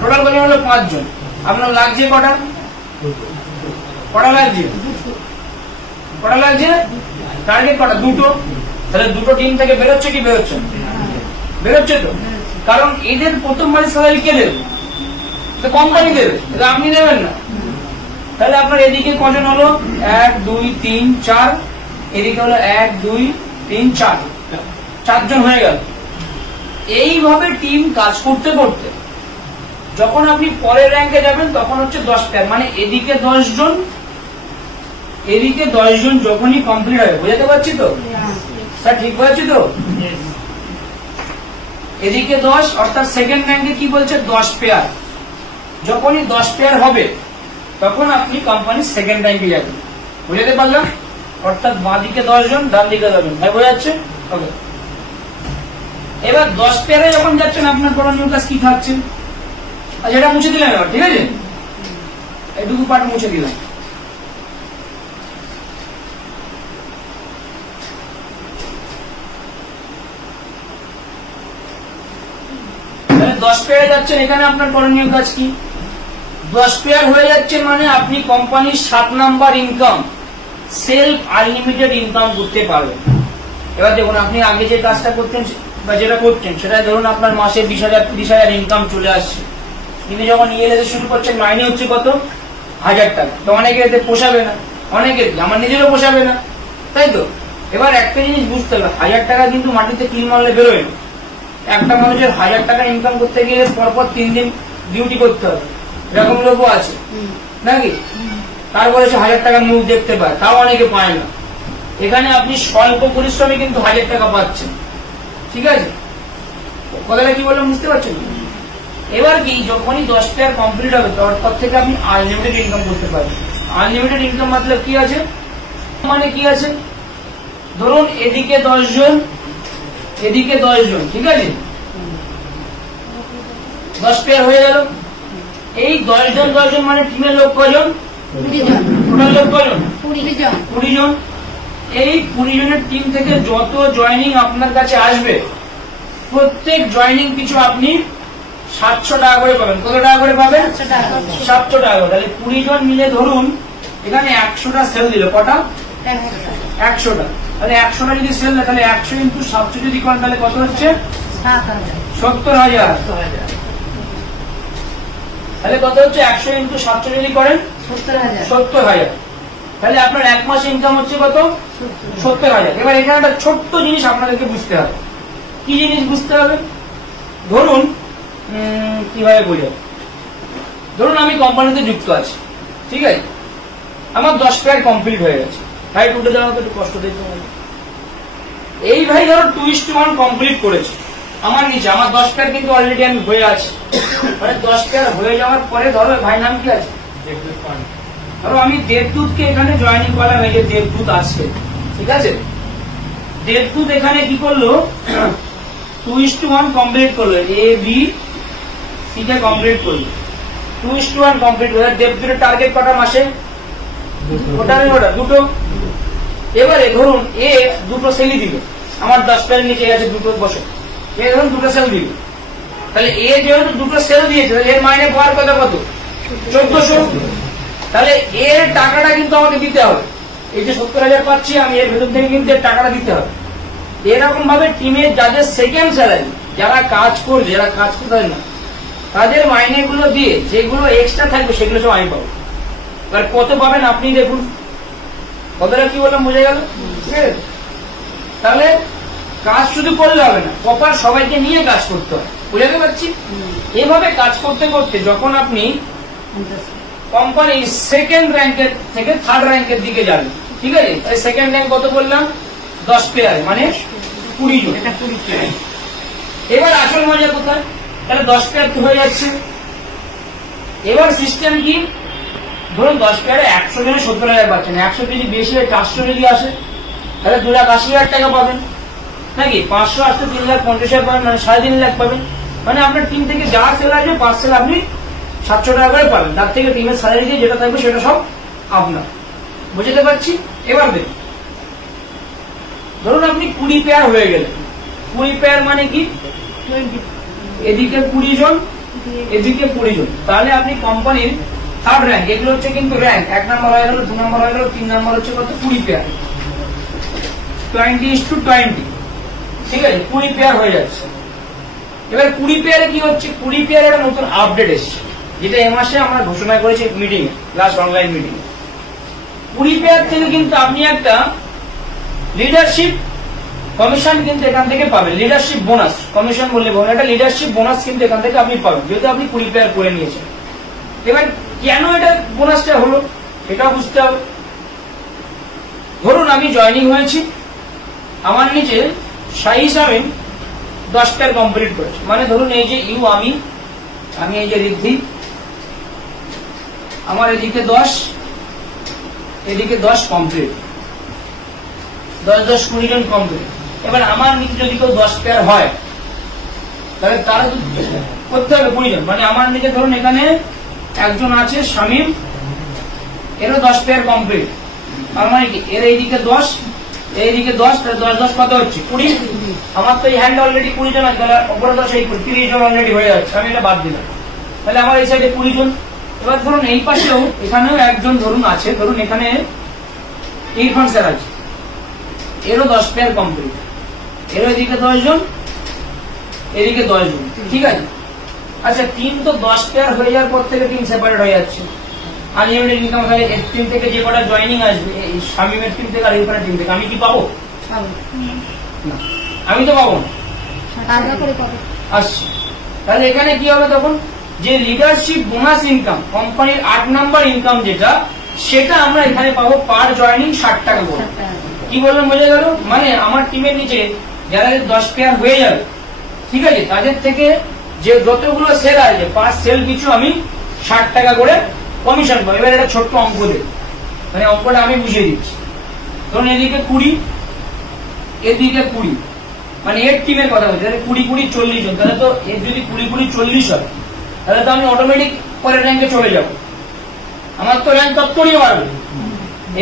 টোটাল কজন হলো? 5জন। আপনার লাগছে কটা? কটা লাগছে? টার্গেট কটা? 2টো। তাহলে 2টো টিম থেকে বেরোচ্ছে কি বেরোচ্ছে? বেরোচ্ছে তো। কারণ এদের প্রথমবার স্যালারি কে দেবে? কোম্পানি দেবে, আপনি দেবেন না। তাহলে আপনার এদিকে কজন হলো? 1 2 3 4, এদিকে হলো 1 2 3 4, 4জন হয়ে গেল। এইভাবে টিম কাজ করতে করতে যখন আপনি পরের র্যাঙ্কে যাবেন তখন হচ্ছে 10টা, মানে এদিকে 10 জন, এদিকে 10 জন যখনই কমপ্লিট হবে, বুঝতে পারছি তো স্যার? ঠিক বলছি তো? এদিকে 10, অর্থাৎ সেকেন্ড র্যাঙ্কে কি বলছে? 10 পেয়ার। যখনই 10 পেয়ার হবে তখন আপনি কোম্পানির সেকেন্ড র্যাঙ্কে যাবেন, বুঝতে পারলাম? অর্থাৎ বাঁ দিকে 10 জন, ডান দিকে 10 জন, ভাই বোঝা যাচ্ছে? ওকে। এবার 10 পেয়ারে যখন যাচ্ছেন আপনার করণীয় কাজ কি থাকছে? আচ্ছা এটা মুছে দিলাম এবার, ঠিক আছে? এইটুকু পার্ট মুছে দিলাম। তাহলে 10 পেয়ারে যাচ্ছেন, এখানে আপনার করণীয় কাজ কি? 10 পেয়ার হয়ে যাচ্ছে মানে আপনি কোম্পানির 7 number income, self unlimited income করতে পারবেন। এবার দেখুন আপনি আগে যে কাজটা করতেন বা যেটা করছেন সেটা ধরুন আপনার মাসে 20,000 30,000 ইনকাম চলে আসছে, কিন্তু যখন ইএলএস শুরু করছেন মাইনে হচ্ছে কত? 1000 টাকা। তো অনেকে এতে পোষাবে না, অনেকে, আমার নিজেরও পোষাবে না, তাই তো? এবার একটা জিনিস বুঝতে হবে, 1000 টাকা কিন্তু মাটিতে কিল মারলে বেরোয় না। একটা মানুষের 1000 টাকা ইনকাম করতে গেলে পরপর 3 দিন ডিউটি করতে হবে, এরকম লোকও আছে নাকি? তারপরে সে 1000 টাকার মুখ দেখতে পায়, তাও অনেকে পায় না। এখানে আপনি স্বল্প পরিশ্রমে কিন্তু 1000 টাকা পাচ্ছেন, ঠিক আছে? কথাটা কি বললাম বুঝতে পারছেন? এবার কি যখনই 10 পেয়ার কমপ্লিট হবে তারপর থেকে আপনি আনলিমিটেড ইনকাম করতে পারবেন। আনলিমিটেড ইনকাম মতলব কি আছে, মানে কি আছে, ধরুন এদিকে 10 জন, এদিকে 10 জন, ঠিক আছে, 10 পেয়ার হয়ে গেল। এই 10 জন 10 জন মানে টিমের লোক কজন, 20 জন, টোটাল লোক কজন, 20 জন, 20 জন। এই 20 জনের টিম থেকে যত জয়েনিং আপনার কাছে আসবে প্রত্যেক জয়েনিং পিছু আপনি 700 টাকা করে পাবেন। কত টাকা করে পাবেন? 700 টাকা করে। 700 টাকা করে। তাহলে 20 জন মিলে ধরুন এখানে 100টা সেল দিল, কটা? 100টা। তাহলে 100টা যদি সেল দেয় তাহলে 100 ইন্টু 700 যদি করেন তাহলে কত হচ্ছে? 7,000, 70,000। তাহলে কত হচ্ছে? 100 ইন্টু 700 যদি করেন 70,000, 70,000। তাহলে আপনার এক মাসে ইনকাম হচ্ছে কত? 70,000। এবার এখানে একটা ছোট্ট জিনিস আপনাদেরকে বুঝতে হবে। কি জিনিস বুঝতে হবে? ধরুন কিভাবে বোঝাবো, ধরুন আমি কোম্পানিতে যুক্ত আছি, ঠিক আছে, আমার 10 পেয়ার কমপ্লিট হয়ে গেছে। ভাই উঠে যাওয়া তো একটু কষ্ট দিতে হবে। এই ভাই ধরো 2:1 কমপ্লিট করেছে আমার নিচে, আমার 10 পেয়ার কিন্তু অলরেডি আমি হয়ে আছি। মানে 10 পেয়ার হয়ে যাওয়ার পরে ধরো ভাই নাম কি আছে, ধরো আমি দেবদূতকে এখানে জয়েনিং করলাম, এই যে দেবদূত আছে, ঠিক আছে, দেবদূত এখানে কি করলো 2:1 কমপ্লিট করলো, A B C K complete করলো, 2:1 কমপ্লিট করলো। দেবদূতের টার্গেট কটা মাসে? ওটা দুটো। এবারে ধরুন এ দুটো সেলই দিল, আমার 10 পেয়ার নিচে আছে দুটো, বসে এ ধরুন দুটো সেল দিল। তাহলে এ যেহেতু দুটো সেল দিয়েছে তাহলে এর মাইনে পাওয়ার কথা কত? 1400। তাহলে এর টাকাটা কিন্তু আমাকে দিতে হবে। এই যে 70,000 পাচ্ছি আমি, এর ভেতর থেকে কিন্তু এর টাকাটা দিতে হবে। এরকম ভাবে টিমের যাদের সেকেন্ড স্যালারি, যারা কাজ করছে, যারা কাজ করতে হয় না, তাদের মাইনেগুলো দিয়ে যেগুলো এক্সট্রা থাকবে সেগুলো সব আমি পাবো। এবার কত পাবেন আপনি দেখুন, কতটা কি বললাম বুঝে গেল? ঠিক আছে, তাহলে কাজ শুধু করলে হবে না, প্রপার সবাইকে নিয়ে কাজ করতে হয়। বুঝাতে পারছি? এভাবে কাজ করতে করতে যখন আপনি কোম্পানির সেকেন্ড র্যাঙ্কের থেকে থার্ড র্যাঙ্কের দিকে যাবেন, ঠিক আছে, তাই সেকেন্ড র্যাঙ্ক কত বললাম? 10 পেয়ার মানে 20 জন। এটা 20 জন। এবার আসল মজা কোথায়? তাহলে 10 পেয়ার তো হয়ে যাচ্ছে। এবার সিস্টেম কি? ধরুন 10 পেয়ারে 100 জনে 70,000 পাচ্ছেন, 100 যদি বেশি হয় 400 যদি আসে তাহলে 2,80,000 টাকা পাবেন, নাকি 500 আসতে 3,50,000 পাবেন, মানে 3.5 লাখ পাবেন। মানে আপনার টিম থেকে যা সেল আসবে 5 সেল আপনি 700 টাকা করে পাবেন, তার থেকে টিমের স্যালারি দিয়ে যেটা থাকবে সেটা সব আপনার। বুঝতে পারছি? এবার দেখুন, ধরুন আপনি 20 পেয়ার হয়ে গেলেন। 20 পেয়ার মানে কি? 20, এদিকে 20 জন, এদিকে 20 জন। তাহলে আপনি কোম্পানির থার্ড র্যাঙ্ক, এগুলো হচ্ছে কিন্তু র্যাঙ্ক, 1 নম্বর হয়ে গেল, 2 নম্বর হয়ে গেল, 3 নম্বর হচ্ছে কত? 20 পেয়ার, 20:20, ঠিক আছে, 20 পেয়ার হয়ে যাচ্ছে। এবার 20 পেয়ারে কি হচ্ছে? 20 পেয়ারে একটা নতুন আপডেট এসছে, যেটা এ মাসে আমরা ঘোষণা করেছি মিটিং এ, লাস্ট অনলাইন মিটিং এ। 20 পেয়ার থেকে কিন্তু আপনি একটা লিডারশিপ কমিশন কিন্তু এখান থেকে পাবেন, লিডারশিপ বোনাস, কমিশন বললে বলুন, একটা লিডারশিপ বোনাস কিন্তু এখান থেকে আপনি পাবেন, যেহেতু আপনি 20 পেয়ার করে নিয়েছেন। এবার কেন এটা বোনাসটা হলো এটাও বুঝতে হবে। ধরুন আমি জয়েনিং হয়েছি, আমার নিচে শাহী শামীম 10 পেয়ার কমপ্লিট করেছে, মানে ধরুন এই যে আমি এই যে ঋদ্ধি, আমার এদিকে 10, এদিকে 10 কমপ্লিট, 10-10-20 জন কমপ্লিট। এবার আমার নিচে যদি কেউ 10 পেয়ার হয় তাহলে তারা করতে হবে 20 জন, মানে আমার নিচে ধরুন এখানে একজন আছে শামীম, এরও 10 পেয়ার কমপ্লিট, তার মানে কি এর এইদিকে 10, এইদিকে 10, তাহলে 10-10 কত হচ্ছে? 20। আমার তো এই হ্যান্ড অলরেডি 20 জন আছে, তাহলে ওপরে 10 এই 30 জন অলরেডি হয়ে যাচ্ছে, আমি এটা বাদ দিলাম। তাহলে আমার এই সাইডে 20 জন। এবার ধরুন এই পাশেও এখানেও একজন ধরুন আছে, ধরুন এখানে ইরফান স্যার আছে, এরও 10 পেয়ার কমপ্লিট, এরও এদিকে 10 জন, এদিকে 10 জন, ঠিক আছে। আচ্ছা, টিম তো 10 পেয়ার হয়ে যাওয়ার পর থেকে টিম সেপারেট হয়ে যাচ্ছে। আনলিমিটেড ইনকাম হয়, এর টিম থেকে যে কটা জয়েনিং আসবে, এই শামীমের টিম থেকে আর ইরফানের টিম থেকে, আমি কি পাবো? না, আমি তো পাবো না। আলাদা করে পাবে। আসছি, তাহলে এখানে কি হবে তখন? যে লিডারশিপ বোনাস ইনকাম, কোম্পানির 8 নাম্বার ইনকাম যেটা, সেটা আমরা এখানে পাবো পার জয়েনিং 60 টাকা করে। কি বললাম বোঝা গেল? মানে আমার টিমের নিচে যারা 10 পেয়ার হয়ে যাবে, ঠিক আছে, তাদের থেকে যে যতগুলো সেল আসবে 5 সেল পিছু আমি 60 টাকা করে কমিশন পাবো। এবার একটা ছোট্ট অঙ্ক দেব, মানে অঙ্কটা আমি বুঝিয়ে দিচ্ছি। ধরুন এদিকে 20, এদিকে 20, মানে এর টিমের কথা বলছি, তাহলে 20 40 জন, তাহলে তো এর যদি 20 40 হয় তাহলে তো আমি অটোমেটিক পরের র্যাঙ্কে চলে যাব, আমার তো র্যাঙ্ক তত্ত্বরই বাড়বে।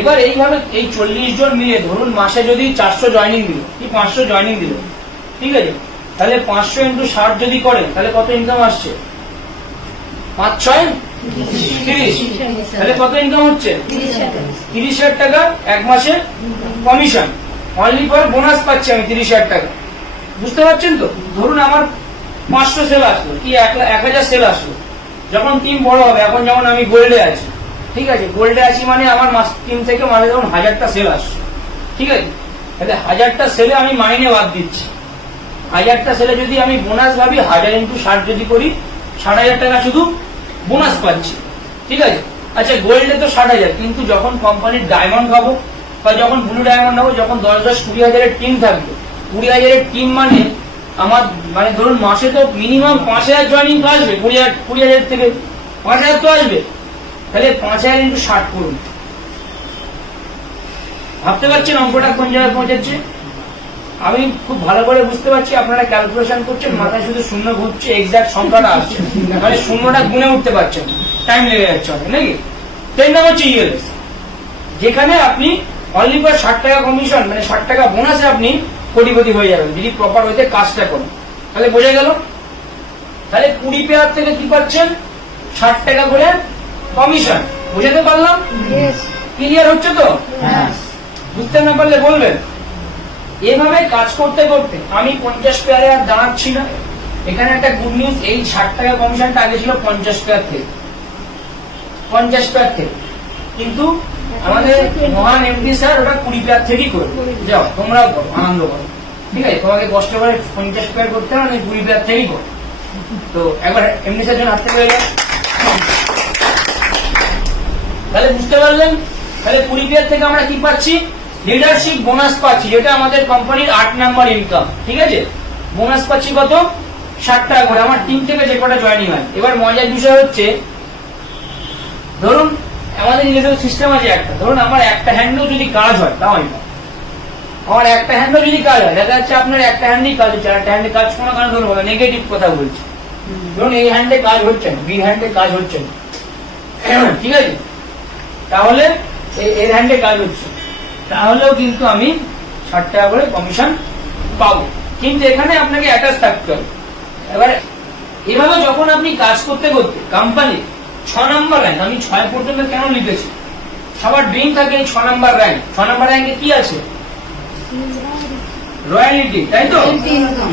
এবার এইভাবে এই 40 জন মিলে ধরুন মাসে যদি 400 জয়েনিং দিল কি 500 জয়েনিং দিল, ঠিক আছে, তাহলে 500 × 60 যদি করেন তাহলে কত ইনকাম আসছে? 5 6 30, তাহলে কত ইনকাম হচ্ছে? 30,000 টাকা এক মাসে কমিশন, অনলি ফর বোনাস পাচ্ছি আমি 30,000 টাকা। বুঝতে পারছেন তো? ধরুন আমার 500 সেল আসলো কি 1000 সেল আসলো, যখন টিম বড় হবে, এখন যেমন আমি গোল্ডে আছি, ঠিক আছে, গোল্ডে আছি মানে আমার মাস টিম থেকে মাসে যেমন 1000টা সেল আসছে, ঠিক আছে, তাহলে 1000টা সেলে আমি মাইনে বাদ দিচ্ছি, 1000টা সেলে যদি আমি বোনাস ভাবি 1000 × 60 যদি করি 60,000 টাকা শুধু বোনাস পাচ্ছি, ঠিক আছে। আচ্ছা গোল্ডে তো 60,000, কিন্তু যখন কোম্পানির ডায়মন্ড হবো বা যখন ব্লু ডায়মন্ড হবো, যখন 10-10 20,000-এর টিম থাকবে, 20,000-এর টিম মানে আমার মানে ধরুন মাসে তো মিনিমাম 5,000 জয়েনিং তো আসবে, 20,000 থেকে 5,000 তো আসবে, তাহলে 5,000 × 60 করুন। ভাবতে পারছেন অঙ্কটা কোন জায়গায় পৌঁছাচ্ছে? আমি খুব ভালো করে বুঝতে পারছি আপনারা ক্যালকুলেশন করছেন, মাথায় শুধু শূন্য ঘুরছে, এক্সাক্ট সংখ্যাটা আসছে, মানে শূন্যটা গুনে উঠতে পারছেন, টাইম লেগে যাচ্ছে অনেক নাকি। এর নাম হচ্ছে ইএলএস, যেখানে আপনি অনলি ফর 60 টাকা কমিশন মানে 60 টাকা বোনাসে আপনি কোটিপতি হয়ে যাবেন যদি প্রপার ওয়েতে কাজটা করেন। তাহলে বোঝা গেল? তাহলে 20 পেয়ার থেকে কি পাচ্ছেন? 60 টাকা করে কমিশন। বুঝাতে পারলাম? ক্লিয়ার হচ্ছে তো? বুঝতে না পারলে বলবেন। এভাবে কাজ করতে করতে আমি 50 পেয়ারে আর দাঁড়াচ্ছি না। এখানে একটা গুড নিউজ, এই 60 টাকা কমিশনটা আগে ছিল 50 পেয়ার থেকে, 50 পেয়ার থেকে, কিন্তু আমাদের মহান এমডি স্যার ওটা 20 পেয়ার থেকেই করে। যাও তোমরাও করো, আনন্দ করো, ঠিক আছে, তোমাকে কষ্ট করে 50 পেয়ার করতে হবে, আমি 20 পেয়ার থেকেই করো। তো একবার এমডি স্যার জন্য হাতে হয়ে গেল। তাহলে বুঝতে পারলেন? তাহলে 20 পেয়ার থেকে আমরা কি পাচ্ছি? লিডারশিপ বোনাস পাচ্ছি, যেটা আমাদের কোম্পানির 8 নাম্বার ইনকাম, ঠিক আছে। বোনাস পাচ্ছি কত? 60 টাকা করে আমার টিম থেকে যে কটা জয়েনিং হয়। এবার মজার বিষয় হচ্ছে, ধরুন আমাদের নিজস্ব সিস্টেম আছে একটা, ধরুন আমার একটা হ্যান্ডেও যদি কাজ হয় তাও আমার একটা হ্যান্ডেও যদি কাজ হয়, দেখা যাচ্ছে আপনার একটা হ্যান্ডেই কাজ হচ্ছে, একটা হ্যান্ডে কাজ কোনো কারণে ধরুন নেগেটিভ কথা বলছি, ধরুন এই হ্যান্ডে কাজ হচ্ছে না, বি হ্যান্ডে কাজ হচ্ছে না, ঠিক আছে, তাহলে এর হ্যান্ডে কাজ হচ্ছে, তাহলেও কিন্তু আমি 60 টাকা করে কমিশন পাবো, কিন্তু এখানে আপনাকে অ্যাটাচ থাকতে হবে। এবার এভাবে যখন আপনি কাজ করতে করতে কোম্পানি 6 নাম্বার র্যাঙ্ক, আমি 6 পর্যন্ত কেন লিখেছি? সবার ড্রিম থাকে 6 নাম্বার র্যাঙ্ক। 6 নাম্বার র্যাঙ্কে কি আছে? রয়্যালিটি, তাই তো?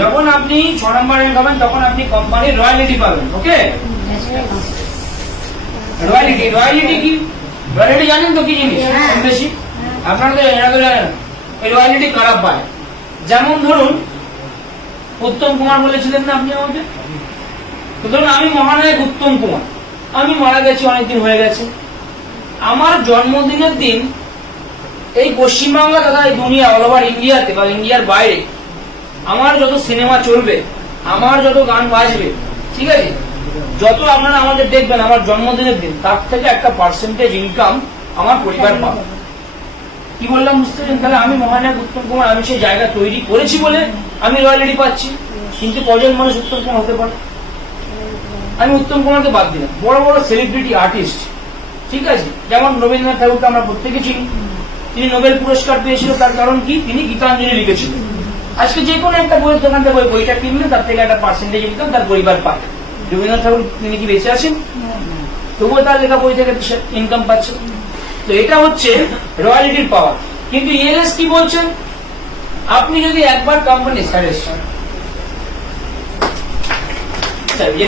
যখন আপনি 6 নাম্বার র্যাঙ্ক হবেন তখন আপনি কোম্পানির রয়্যালিটি পাবেন। ওকে, রয়্যালিটি, রয়্যালিটি কি? রয়্যালিটি জানেন তো কি জিনিস? বেশি আপনারা তো জানেন। এই রয়্যালিটি কারা পায়? যেমন ধরুন উত্তম কুমার বলেছিলেন না আপনি আমাকে, তো ধরুন আমি মহানায়ক উত্তম কুমার, আমি মারা গেছি, অনেকদিন হয়ে গেছে, আমার জন্মদিনের দিন এই পশ্চিমবাংলা তথা এই দুনিয়া অল ওভার ইন্ডিয়াতে বা ইন্ডিয়ার বাইরে আমার যত সিনেমা চলবে, আমার যত গান বাজবে, ঠিক আছে, যত আপনারা আমাদের দেখবেন আমার জন্মদিনের দিন, তার থেকে একটা পার্সেন্টেজ ইনকাম আমার পরিবার পাবে। কি বললাম বুঝতে পারছেন? তাহলে আমি মহানায়ক উত্তম কুমার, আমি সেই জায়গা তৈরি করেছি বলে আমি রয়্যালিটি পাচ্ছি, কিন্তু কজন মানুষ উত্তম কুমার হতে পারে? আমি উত্তম কুমারকে বাদ দিলাম, বড় বড় সেলিব্রিটি আর্টিস্ট, ঠিক আছে, যেমন রবীন্দ্রনাথ ঠাকুরকে আমরা প্রত্যেকে চিনি, তিনি নোবেল পুরস্কার পেয়েছিল, তার কারণ কি? তিনি গীতাঞ্জলি লিখেছিলেন। আজকে যে কোনো একটা বইয়ের দোকান থেকে বইটা কিনলে তার থেকে একটা পার্সেন্টেজ ইনকাম তার পরিবার পায়। রবীন্দ্রনাথ ঠাকুর তিনি কি বেঁচে আছেন? তবুও তার লেখা বই থেকে ইনকাম পাচ্ছে। তো এটা হচ্ছে রয়্যালিটির পাওয়ার। কিন্তু ইএলএস কি বলছেন? আপনি যদি একবার কোম্পানি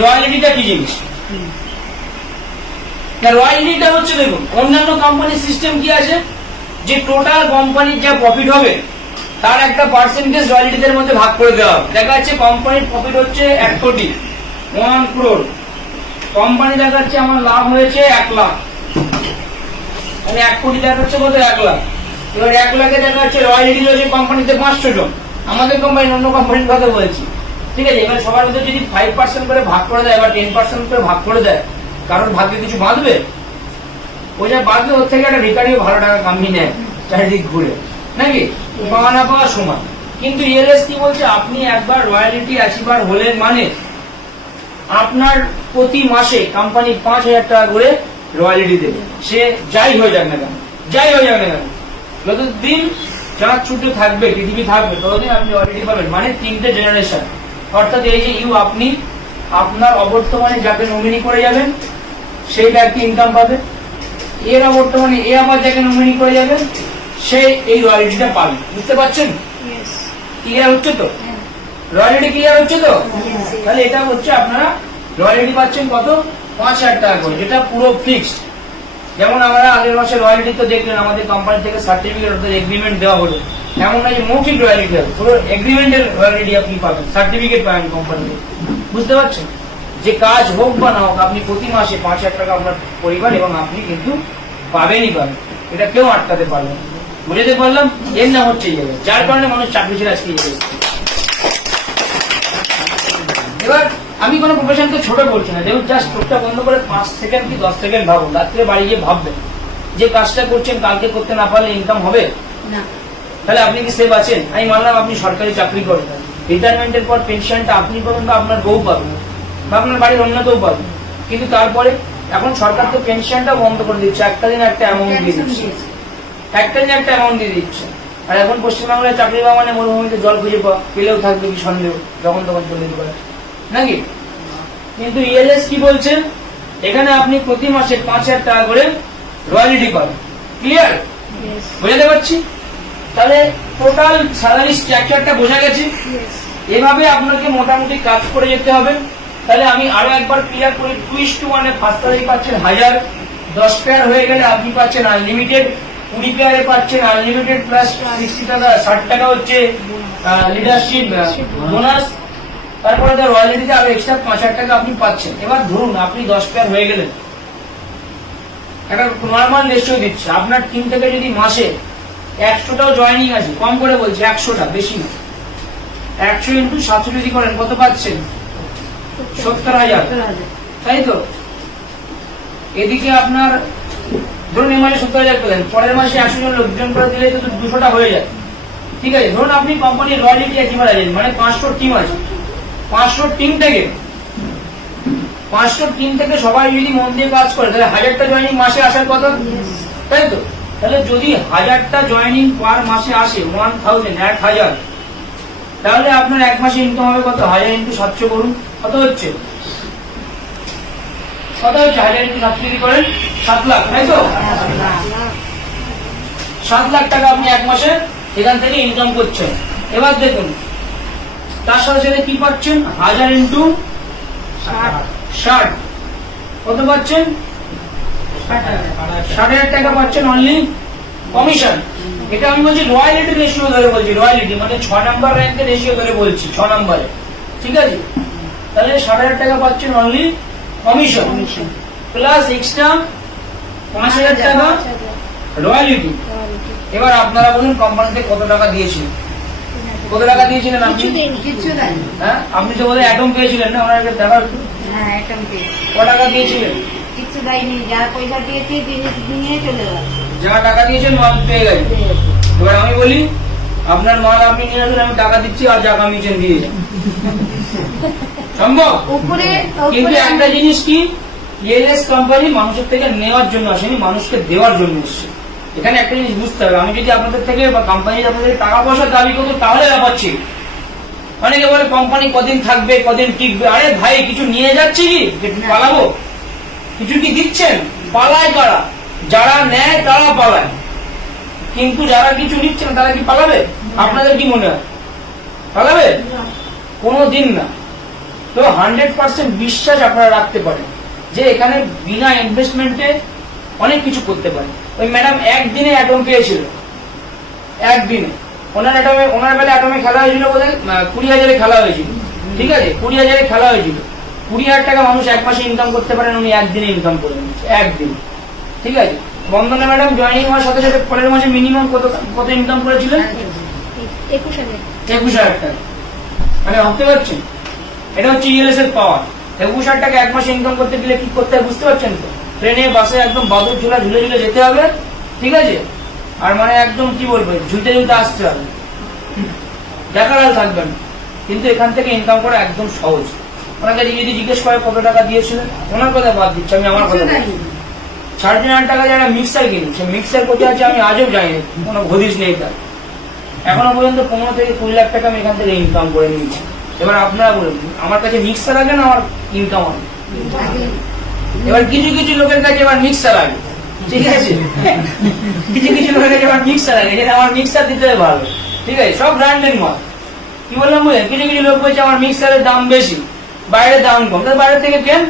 রয়্যালিটিটা কি জিনিস? রয়্যালিটিটা হচ্ছে, দেখুন অন্যান্য কোম্পানির সিস্টেম কি আছে, যে টোটাল কোম্পানির যা প্রফিট হবে তার একটা পার্সেন্টেজ রয়্যালিটিদের মধ্যে ভাগ করে দেওয়া হবে। দেখা যাচ্ছে কোম্পানির প্রফিট হচ্ছে 1 কোটি, 1 crore, কোম্পানি দেখা যাচ্ছে আমার লাভ হয়েছে 1 লাখ, মানে 1 কোটি দেখা যাচ্ছে কত? 1 লাখ। এবার 1 লাখে দেখা যাচ্ছে রয়্যালিটি রয়েছে কোম্পানিতে 500 জন, আমাদের কোম্পানি অন্য কোম্পানির কথা বলছি, ঠিক আছে। এবার সবার মধ্যে যদি 5% করে ভাগ করে দেয় বা 10% করে ভাগ করে দেয়, কারণ ভাগ্যে কিছু বাঁধবে? ওই যা বাদলে ওর থেকে একটা রেকারিও ভালো টাকা কামিয়ে নেয় চারিদিক ঘুরে, নাকি পাওয়া না পাওয়া সমান। কিন্তু ইএলএস কি বলছে, আপনি একবার রয়্যালিটি অ্যাচিভার হলেন মানে আপনার প্রতি মাসে কোম্পানি 5,000 টাকা করে রয়্যালিটি দেবে, সে যাই হয়ে যাক না কেন, যাই হয়ে যাক না কেন। যতদিন চাঁদ ছুটে থাকবে, পৃথিবী থাকবে, ততদিন আপনি রয়্যালিটি পাবেন। মানে 3টে জেনারেশন। অর্থাৎ এই যে আপনি আপনার অবর্তমানে যাকে নমিনি করে যাবেন সেই ব্যক্তি ইনকাম পাবে, এর অবর্তমানে এ আবার যাকে নমিনি করে যাবেন সে এই রয়্যালিটিটা পাবে। বুঝতে পারছেন? ক্লিয়ার হচ্ছে তো? রয়্যালিটি ক্লিয়ার হচ্ছে তো? তাহলে এটা হচ্ছে আপনারা রয়্যালিটি পাচ্ছেন কত, 5,000 টাকা করে, যেটা পুরো ফিক্সড। যেমন আমরা আগের মাসে রয়্যালিটি তো দেখলেন, আমাদের কোম্পানি থেকে সার্টিফিকেট অর্থাৎ এগ্রিমেন্ট দেওয়া হলো। এমন না যে মৌখিক রয়্যালিটি হবে, পুরো এগ্রিমেন্টের রয়্যালিটি আপনি পাবেন, সার্টিফিকেট পাবেন কোম্পানি থেকে। বুঝতে পারছেন? যে কাজ হোক বা না হোক আপনি প্রতি মাসে 5,000 টাকা আপনার পরিবার এবং আপনি কিন্তু পাবেনই পাবেন, এটা কেউ আটকাতে পারবে না। বুঝতে পারলাম? এর নাম হচ্ছে ইয়ে, যার কারণে মানুষ চাকরি ছেড়ে আজকে ইয়ে। এবার আমি কোনো প্রফেশনকে ছোট বলছি না, দেখুন জাস্ট চোখটা বন্ধ করে 5 সেকেন্ড কি 10 সেকেন্ড ভাবুন, রাত্রে বাড়ি গিয়ে ভাববেন যে কাজটা করছেন কালকে করতে না পারলে ইনকাম হবে না। তাহলে আপনি কি সেভ আছেন? আমি মানলাম আপনি সরকারি চাকরি করেন, রিটায়ারমেন্টের পর পেনশনটা আপনি পাবেন বা আপনার বউ পাবেন বা আপনার বাড়ির অন্য কেউ পাবেন, কিন্তু তারপরে এখন সরকার তো পেনশনটা বন্ধ করে দিচ্ছে, একটা দিন একটা অ্যামাউন্ট দিয়ে দিচ্ছে, একটা দিন একটা অ্যামাউন্ট দিয়ে দিচ্ছে। আর এখন পশ্চিমবাংলায় চাকরি পাওয়া মানে মরুভূমিতে জল খুঁজে পাওয়া, পেলেও থাকবে কি সন্দেহ, যখন তখন চলে যেতে পারে, নাকি? কিন্তু ইএলএস কি বলছে, এখানে আপনি প্রতি মাসে 5,000 টাকা করে রয়্যালিটি পাবেন। ক্লিয়ার? বুঝতে পারছি? তাহলে টোটাল স্যালারি স্ট্রাকচারটা বোঝা গেছে। এভাবে আপনাকে মোটামুটি কাজ করে যেতে হবে। তাহলে আমি আরো একবার ক্লিয়ার করি, 2:1 ফার্স্ট স্যালারি পাচ্ছেন 1,000, 10 পেয়ার হয়ে গেলে আপনি পাচ্ছেন আনলিমিটেড, 20 পেয়ারে পাচ্ছেন আনলিমিটেড প্লাস 60 টাকা, 60 টাকা হচ্ছে লিডারশিপ বোনাস। তারপরে রয়্যালিটিতে আরো এক্সট্রা 5,000 টাকা আপনি পাচ্ছেন। এবার ধরুন আপনি 10 পেয়ার হয়ে গেলেন, একটা নর্মাল রেশিও দিচ্ছে, আপনার টিম থেকে যদি মাসে 100টাও জয়েনিং আছে, কম করে বলছি 100টা, বেশি না, 100 ইন্টু 700 যদি করেন কত পাচ্ছেন? 70,000, তাই তো? এদিকে আপনার ধরুন এই মাসে 70,000 পেলেন, পরের মাসে 100 জন লোকজন করে দিলে তো 200টা হয়ে যায়। ঠিক আছে, ধরুন আপনি কোম্পানির রয়্যালিটি একেবারে আছেন, মানে 500 টিম আছে, 500 টিম থেকে সবাই যদি মন দিয়ে কাজ করে তাহলে 1,000টা জয়েনিং মাসে আসার কথা, তাই তো? তাহলে যদি 1,000টা জয়েনিং পার মাসে আসে 1,000, তাহলে আপনার এক মাসে ইনকাম হবে কত? 1,000 ইন্টু 700 করুন, কত হচ্ছে? 1,000 ইন্টু 700 যদি করেন 7 লাখ, তাই তো? 7 লাখ টাকা আপনি এক মাসে এখান থেকে ইনকাম করছেন। এবার দেখুন তার সাথে সাথে কি পাচ্ছেন, 1,000 ইন্টু 60 কত পাচ্ছেন? 60,000 টাকা পাচ্ছেন অনলি কমিশন। এটা আমি বলছি রয়্যালিটি রেশিও ধরে বলছি, রয়্যালিটি মানে 6 নাম্বার র্যাঙ্কের রেশিও ধরে বলছি, 6 নাম্বারে। ঠিক আছে, তাহলে 60,000 টাকা পাচ্ছেন অনলি কমিশন প্লাস এক্সট্রা 5,000 টাকা রয়্যালিটি। এবার আপনারা বলুন কোম্পানিতে কত টাকা দিয়েছিলেন? কত টাকা দিয়েছিলেন আপনি? কিছু নাই। হ্যাঁ, আপনি তো বোধহয় অ্যাটম পেয়েছিলেন না, ওনাকে দেখার হ্যাঁ, একদম ঠিক। ক টাকা দিয়েছিলেন? কিছু দেয়নি, যা পয়সা দিয়েছি জিনিস নিয়ে চলে গেল। যা টাকা দিয়েছেন মাল পেয়ে গেছে। এবার আমি বলি আপনার মাল আপনি নিয়ে আসুন, আমি টাকা দিচ্ছি আর যা কামিয়েছেন দিয়ে যান, সম্ভব? উপরে কিন্তু একটা জিনিস কি, ইএলএস কোম্পানি মানুষের থেকে নেওয়ার জন্য আসেনি, মানুষকে দেওয়ার জন্য এসছে। এখানে একটা জিনিস বুঝতে হবে, আমি যদি আপনাদের থেকে বা কোম্পানি আপনাদের টাকা পয়সা দাবি করতো তাহলে ব্যাপার ছিল। অনেকে বলে কোম্পানি কদিন থাকবে, কদিন টিকবে। আরে ভাই, কিছু নিয়ে যাচ্ছে কি যে পালাবো? কিছু কি দিচ্ছেন? পালায় কারা? যারা নেয় তারা পালায়, কিন্তু যারা কিছু নিচ্ছেন তারা কি পালাবে? আপনাদের কি মনে হয় পালাবে? কোনোদিন না। তো 100% বিশ্বাস আপনারা রাখতে পারেন যে এখানে বিনা ইনভেস্টমেন্টে অনেক কিছু করতে পারে। ওই ম্যাডাম একদিনে অ্যাটম পেয়েছিল, একদিনে। ওনার বেলা অ্যাটমে খেলা হয়েছিল বোধহয় 20,000-এ খেলা হয়েছিল। ঠিক আছে, 20,000-এ খেলা হয়েছিল। 20,000 টাকা মানুষ এক মাসে ইনকাম করতে পারেন, উনি একদিনে ইনকাম করে নিচ্ছে, একদিন। ঠিক আছে, বন্দনা ম্যাডাম জয়েনিং হওয়ার সাথে সাথে পরের মাসে মিনিমাম কত ইনকাম করেছিলেন? 21,000 টাকা। মানে ভাবতে পারছেন, এটা হচ্ছে ইএলএস এর পাওয়ার। 21,000 টাকা এক মাসে ইনকাম করতে গেলে কি করতে হয় বুঝতে পারছেন তো? ট্রেনে বাসে একদম বাদুর ঝুলা ঝুলে ঝুলে যেতে হবে, ঠিক আছে? আর মানে একদম কি বলবো, ঝুলতে ঝুলতে আসতে হবে, দেখার আর থাকবে না। কিন্তু এখান থেকে ইনকাম করা একদম সহজ। ওনাকে যদি জিজ্ঞেস করে কত টাকা দিয়েছিলেন, ওনার কথা বাদ দিচ্ছে, আমি আমার কথা বলছি। 3.5 টাকা যারা মিক্সার কিনি, সে মিক্সার কোথায় আছে আমি আজও জানি না, কোনো হদিস নেই তার। এখনো পর্যন্ত 15 থেকে 20 লাখ টাকা আমি এখান থেকে ইনকাম করে নিয়েছি। এবার আপনারা বলুন, আমার কাছে মিক্সার লাগে না আমার ইনকাম হবে? এবার কিছু কিছু লোকের কাছে এবার মিক্সার লাগে, ঠিক আছে? কিছু কিছু লোকের কাছে এবার মিক্সার লাগে, যেটা আমার মিক্সার দিতে হবে ভালো, ঠিক আছে? সব ব্র্যান্ডের মাল। কি বললাম বুঝলেন? কিছু কিছু লোক বলছে আমার মিক্সারের দাম বেশি, বাইরের দাম কম। তাহলে বাইরে থেকে কেন,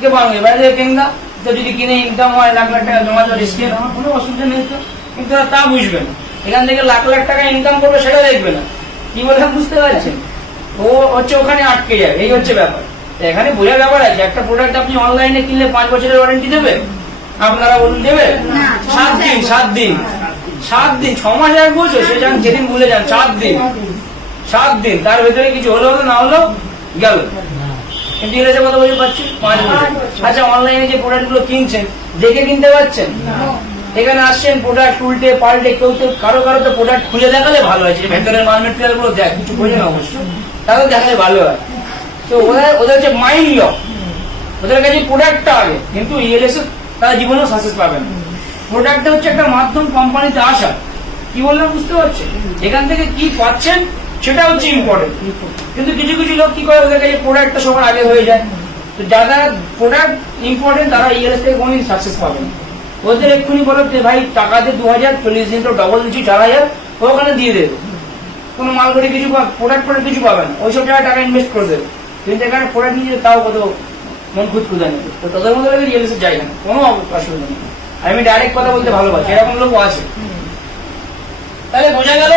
কে বাংলা বাইরে থেকে কেন না? তো যদি কিনে ইনকাম হয় লাখ লাখ টাকা জমা দেওয়ার রিস্ক, আমার কোনো অসুবিধা নেই তো। কিন্তু তা বুঝবে না, এখান থেকে লাখ লাখ টাকা ইনকাম করবে সেটা দেখবে না। কি বললাম বুঝতে পারছেন? ও হচ্ছে ওখানে আটকে যাবে, এই হচ্ছে ব্যাপার। এখানে বোঝার ব্যাপার আছে, একটা প্রোডাক্ট আপনি অনলাইনে কিনলে 5 বছরের ওয়ারেন্টি দেবে? আপনারা বলুন দেবে? 7 দিন, 7 দিন, 7 দিন, 6 মাস আর বলছো, সে যান যেদিন ভুলে যান, 7 দিন, 7 দিন, তার ভেতরে কিছু হলো হলো, না হলো গেল। কিন্তু ইংরেজি কথা বলতে পারছি 5 বছর। আচ্ছা, অনলাইনে যে প্রোডাক্ট গুলো কিনছেন দেখে কিনতে পারছেন? এখানে আসছেন প্রোডাক্ট উল্টে পাল্টে, কেউ কেউ কারো কারো তো প্রোডাক্ট খুলে দেখালে ভালো হয়, ভেতরের মাল মেটেরিয়াল গুলো দেখ, কিছু বোঝে না অবশ্য, তাহলে দেখালে ভালো হয়। তো ওদের হচ্ছে মাইন্ড লক, ওদের কাছে প্রোডাক্টটা আগে, কিন্তু ইএলএস তারা জীবনেও সাকসেস পাবে না। প্রোডাক্টটা হচ্ছে একটা মাধ্যম কোম্পানিতে আসা। কি বললাম বুঝতে পারছেন? এখান থেকে কি পাচ্ছেন সেটা হচ্ছে ইম্পর্টেন্ট। কিন্তু কিছু কিছু লোক কি করে, ওদের কাছে প্রোডাক্টটা সবার আগে হয়ে যায়। তো যারা প্রোডাক্ট ইম্পর্টেন্ট তারা ইএলএস থেকে কোনদিন সাকসেস পাবে না। ওদের এক্ষুনি বলো যে ভাই টাকা দিয়ে 2000, 40 দিন তো ডবল দিচ্ছি 4000, ওখানে দিয়ে দেবে, কোনো মাল করে কিছু প্রোডাক্ট করে কিছু পাবে না, ওইসব জায়গায় টাকা ইনভেস্ট করে দেবে। কিন্তু এখানে প্রোডাক্ট নিয়ে তাও কত মন খুদ খুদা নেবে, তো তাদের মধ্যে ইএলএস যায় না, কোনো অসুবিধা নেই। আমি ডাইরেক্ট কথা বলতে ভালোবাসি, এরকম লোক আছে। তাহলে বোঝা গেল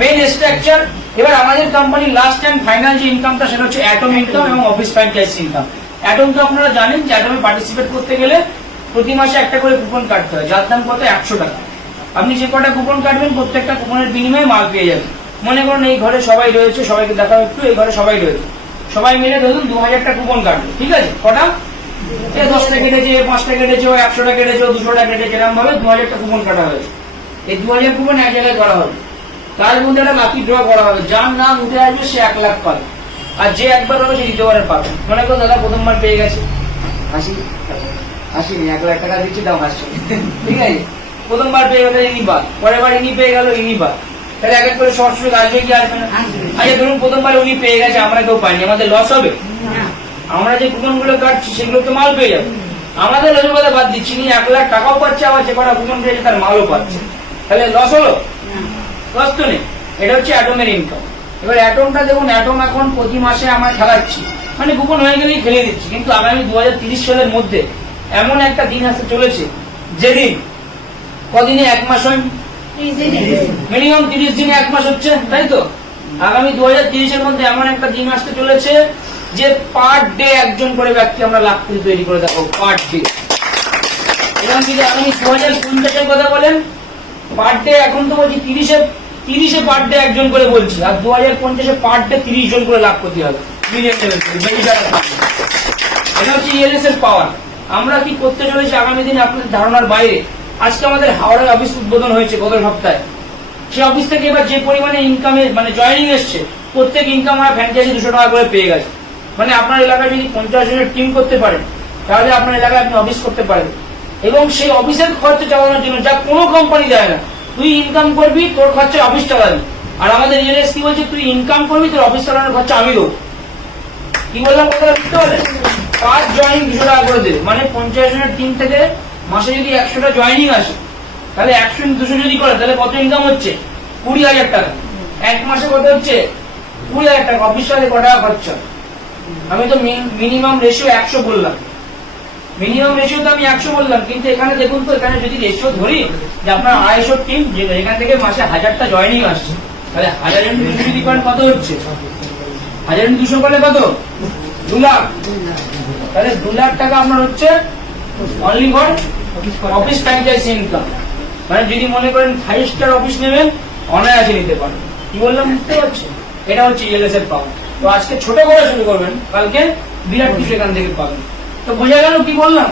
মেইন স্ট্রাকচার। এবার আমাদের কোম্পানির লাস্ট এন্ড ফাইনাল যে ইনকামটা সেটা হচ্ছে অ্যাটম ইনকাম এবং অফিস ফ্র্যাঞ্চাইজ ইনকাম। অ্যাটম তো আপনারা জানেন যে অ্যাটমে পার্টিসিপেট করতে গেলে প্রতি মাসে একটা করে কুপন কাটতে হয়, যার দাম কত 100 টাকা। আপনি যে কটা কুপন কাটবেন প্রত্যেকটা কুপনের বিনিময়ে মাল পেয়ে যাবেন। মনে করুন এই ঘরে সবাই রয়েছে, সবাইকে দেখাও একটু, এই ঘরে সবাই রয়েছে, সবাই মিলে ধরুন 2000টা কুপন কাটবে, ঠিক আছে? কটা? 10টা কেটেছে, 5টা কেটেছে, 100টা কেটেছে, 200টা কেটেছে, এরকম ভাবে 2000টা কুপন কাটা হয়েছে। এই 2000 কুপন এক জায়গায় করা হবে, তার মধ্যে একটা লাকি ড্র করা হবে, যার নাম উঠে আসবে সে 1 লাখ পাবে, আর যে একবার হবে সে দ্বিতীয়বারে পাবে। মনে করুন দাদা প্রথমবার পেয়ে গেছে, হাসি হাসিনি, 1 লাখ টাকা দিচ্ছি তাও হাসছে, ঠিক আছে? প্রথমবার পেয়ে গেল ইনি বাদ, পরের বার ইনি পেয়ে গেল ইনি বাদ, তাহলে এক এক করে শর্ট সুযোগ আসবে কি আসবে না? আচ্ছা ধরুন প্রথমবার উনি পেয়ে গেছে, আমরা কেউ পাইনি, আমাদের লস হবে? আমরা যে কুপন গুলো কাটছি সেগুলো তো মাল পেয়ে যাবে, আমাদের লসের কথা বাদ দিচ্ছি, 1 লাখ টাকাও পাচ্ছে, আবার যে কটা কুপন পেয়েছে তার মালও পাচ্ছে, তাহলে লস হলো? লস তো নেই। এটা হচ্ছে অ্যাটমের ইনকাম। এবার অ্যাটমটা দেখুন, অ্যাটম এখন প্রতি মাসে আমরা খেলাচ্ছি, মানে কুপন হয়ে গেলেই খেলে দিচ্ছি, কিন্তু আগামী 2030 সালের মধ্যে এমন একটা দিন আসতে চলেছে যেদিন, কদিনে 1 মাস হয়, মিনিমাম 30 দিনে 1 মাস হচ্ছে, তাই তো? আগামী 2030-এর মধ্যে এমন একটা দিন আসতে চলেছে যে পার ডে একজন করে ব্যক্তি আমরা লাখপতি তৈরি করে দেবো, পার ডে। এবং যদি আপনি 2050-এর কথা বলেন, পার ডে এখন তো বলছি 30-এ পার ডে একজন করে বলছি, আর 2050-এ পার ডে 30 জন করে লাখপতি হবে, মিলিয়ন লেভেল করে। এটা হচ্ছে ইএলএস এর পাওয়ার। আমরা কি করতে চলেছি আগামী দিনে আপনাদের ধারণার বাইরে। আজকে আমাদের হাওড়ার অফিস উদ্বোধন হয়েছে গত সপ্তাহে, সেই অফিস থেকে এবার যে পরিমাণে ইনকামে মানে জয়েনিং এসছে, প্রত্যেক ইনকাম আমরা ফ্র্যাঞ্চাইজি 200 টাকা করে পেয়ে গেছে। মানে আপনার এলাকায় যদি 50 জনের টিম করতে পারেন, তাহলে আপনার এলাকায় আপনি অফিস করতে পারেন, এবং সেই অফিসের খরচ চালানোর জন্য যা কোনো কোম্পানি দেয় না। তুই ইনকাম করবি, তোর খরচা অফিস চালাবি। আর আমাদের ইএলএস কি বলছে, তুই ইনকাম করবি, তোর অফিস চালানোর খরচা আমি দেবো। কি বললাম কথাটা বুঝতে পারলেন? পার জয়েনিং 200 টাকা করে দেবে, মানে 50 জনের টিম থেকে মাসে যদি 100টা জয়েনিং আসে, তাহলে 100-200 যদি করে তাহলে কত ইনকাম হচ্ছে? 20,000 টাকা। 1 মাসে কত হচ্ছে? 20,000 টাকা। অফিস সাথে কত টাকা খরচা? আমি তো মিনিমাম রেশিও 100 বললাম, মিনিমাম রেশিও তো আমি 100 বললাম, কিন্তু এখানে দেখুন তো, এখানে যদি রেশিও ধরি যে আপনার 250 টিম, এখান থেকে মাসে 1000টা জয়েনিং আসছে, তাহলে 1000-200 যদি করেন কত হচ্ছে? 1000-200 করলে কত? 2 লাখ। তাহলে 2 লাখ টাকা আপনার হচ্ছে only for office franchise income. মানে যদি মনে করেন 5 স্টার অফিস নেবেন, অনায়াসে নিতে পারেন। কি বললাম বুঝতে পারছেন? এটা হচ্ছে ইএলএস এর পাওয়ার। তো আজকে ছোট করে শুরু করবেন, কালকে বিরাট কিছু এখান থেকে পাবেন। তো বোঝা গেল কি বললাম?